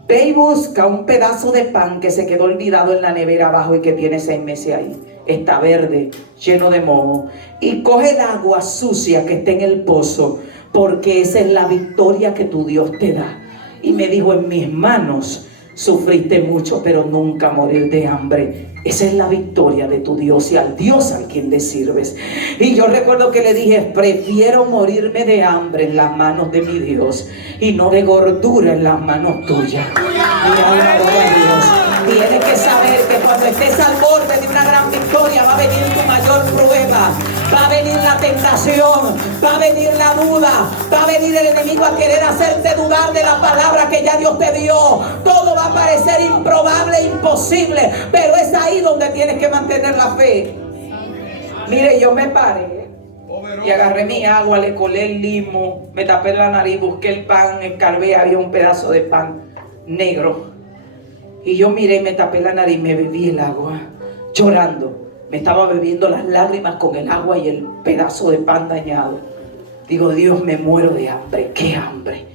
ve y busca un pedazo de pan que se quedó olvidado en la nevera abajo y que tiene 6 meses ahí. Está verde, lleno de moho. Y coge el agua sucia que está en el pozo, porque esa es la victoria que tu Dios te da. Y me dijo, en mis manos sufriste mucho, pero nunca morir de hambre. Esa es la victoria de tu Dios y al Dios al quien le sirves. Y yo recuerdo que le dije, prefiero morirme de hambre en las manos de mi Dios y no de gordura en las manos tuyas. Y ahora, Dios, tienes que saber que cuando estés al borde de una gran victoria va a venir tu mayor prueba, va a venir la tentación, va a venir la duda, va a venir el enemigo a querer hacerte dudar de la palabra que ya Dios te dio. Todo va a parecer improbable, imposible, pero es ahí donde tienes que mantener la fe. Mire, yo me paré y agarré mi agua, le colé el limo, me tapé la nariz, busqué el pan, escarbé, había un pedazo de pan negro. Y yo miré, me tapé la nariz, me bebí el agua, llorando. Me estaba bebiendo las lágrimas con el agua y el pedazo de pan dañado. Digo, Dios, me muero de hambre, qué hambre.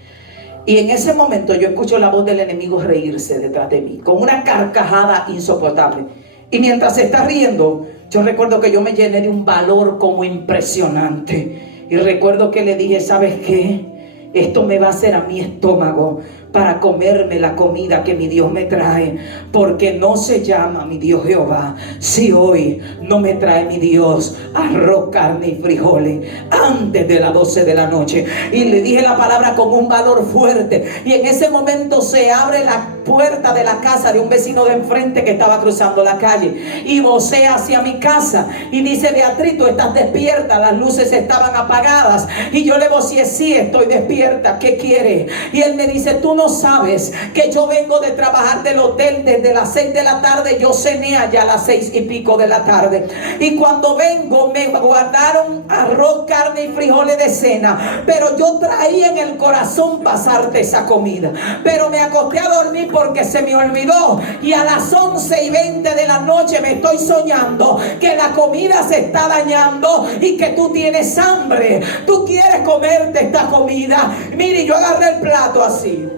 Y en ese momento yo escucho la voz del enemigo reírse detrás de mí, con una carcajada insoportable. Y mientras se está riendo, yo recuerdo que yo me llené de un valor como impresionante. Y recuerdo que le dije, ¿sabes qué? Esto me va a hacer a mi estómago para comerme la comida que mi Dios me trae, porque no se llama mi Dios Jehová si hoy no me trae mi Dios arroz, carne y frijoles antes de las 12 de la noche. Y le dije la palabra con un valor fuerte, y en ese momento se abre la puerta de la casa de un vecino de enfrente que estaba cruzando la calle y vocea hacia mi casa y dice, Beatriz, ¿tú estás despierta? Las luces estaban apagadas. Y yo le voceé, sí, estoy despierta, ¿qué quiere? Y él me dice, tú no sabes que yo vengo de trabajar del hotel desde las 6 de la tarde. Yo cené allá a las 6 y pico de la tarde, y cuando vengo me guardaron arroz, carne y frijoles de cena, pero yo traía en el corazón pasarte esa comida, pero me acosté a dormir porque se me olvidó. Y a las 11:20 de la noche me estoy soñando que la comida se está dañando y que tú tienes hambre, tú quieres comerte esta comida. Mire, yo agarré el plato así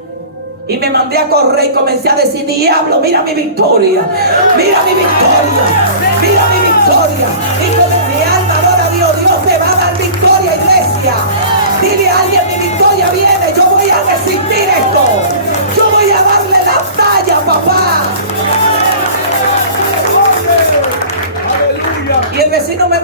y me mandé a correr y comencé a decir, diablo, mira mi victoria, mira mi victoria, mira mi victoria. Y con mi alma adora a Dios, Dios me va a dar victoria, iglesia. Dile a alguien, mi victoria viene, yo voy a resistir esto, yo voy a darle la talla, papá.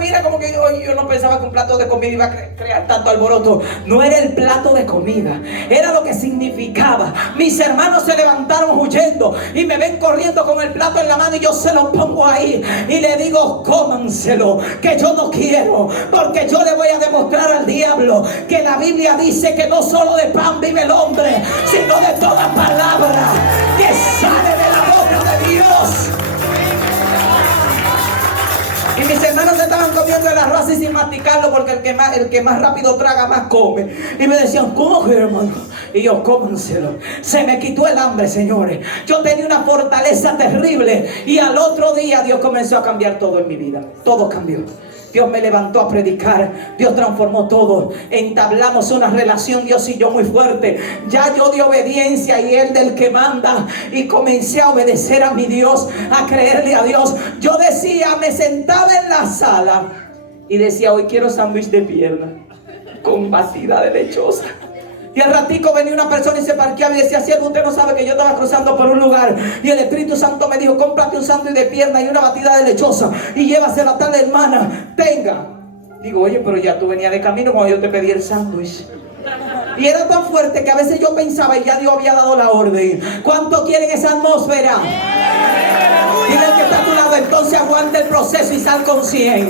mira como que yo no pensaba que un plato de comida iba a crear tanto alboroto. No era el plato de comida, era lo que significaba. Mis hermanos se levantaron huyendo y me ven corriendo con el plato en la mano, y yo se lo pongo ahí y le digo: cómanselo, que yo no quiero, porque yo le voy a demostrar al diablo que la Biblia dice que no solo de pan vive el hombre, sino de toda palabra que sale de la boca de Dios. Y mis hermanos se estaban comiendo el arroz así sin masticarlo, porque el que más rápido traga más come. Y me decían: ¿cómo que, hermano? Y yo: cómanselo. Se me quitó el hambre, señores. Yo tenía una fortaleza terrible, y al otro día Dios comenzó a cambiar todo en mi vida. Todo cambió. Dios me levantó a predicar. Dios transformó todo. Entablamos una relación, Dios y yo, muy fuerte. Ya yo di obediencia y Él del que manda. Y comencé a obedecer a mi Dios, a creerle a Dios. Yo decía, me sentaba en la sala y decía: hoy quiero sándwich de pierna con batida de lechosa. Y al ratico venía una persona y se parqueaba y decía: siervo, usted no sabe que yo estaba cruzando por un lugar y el Espíritu Santo me dijo: cómprate un sándwich de pierna y una batida de lechosa y llévasela a tal hermana, tenga. Digo: oye, pero ya tú venías de camino cuando yo te pedí el sándwich. Y era tan fuerte que a veces yo pensaba y ya Dios había dado la orden. ¿Cuánto quieren esa atmósfera? Dile al que está a tu lado: entonces aguanta el proceso y sal con 100.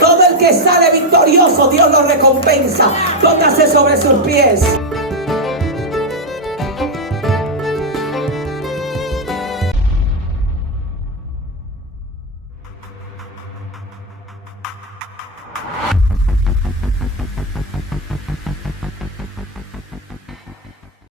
Todo el que sale victorioso, Dios lo recompensa. Póngase sobre sus pies.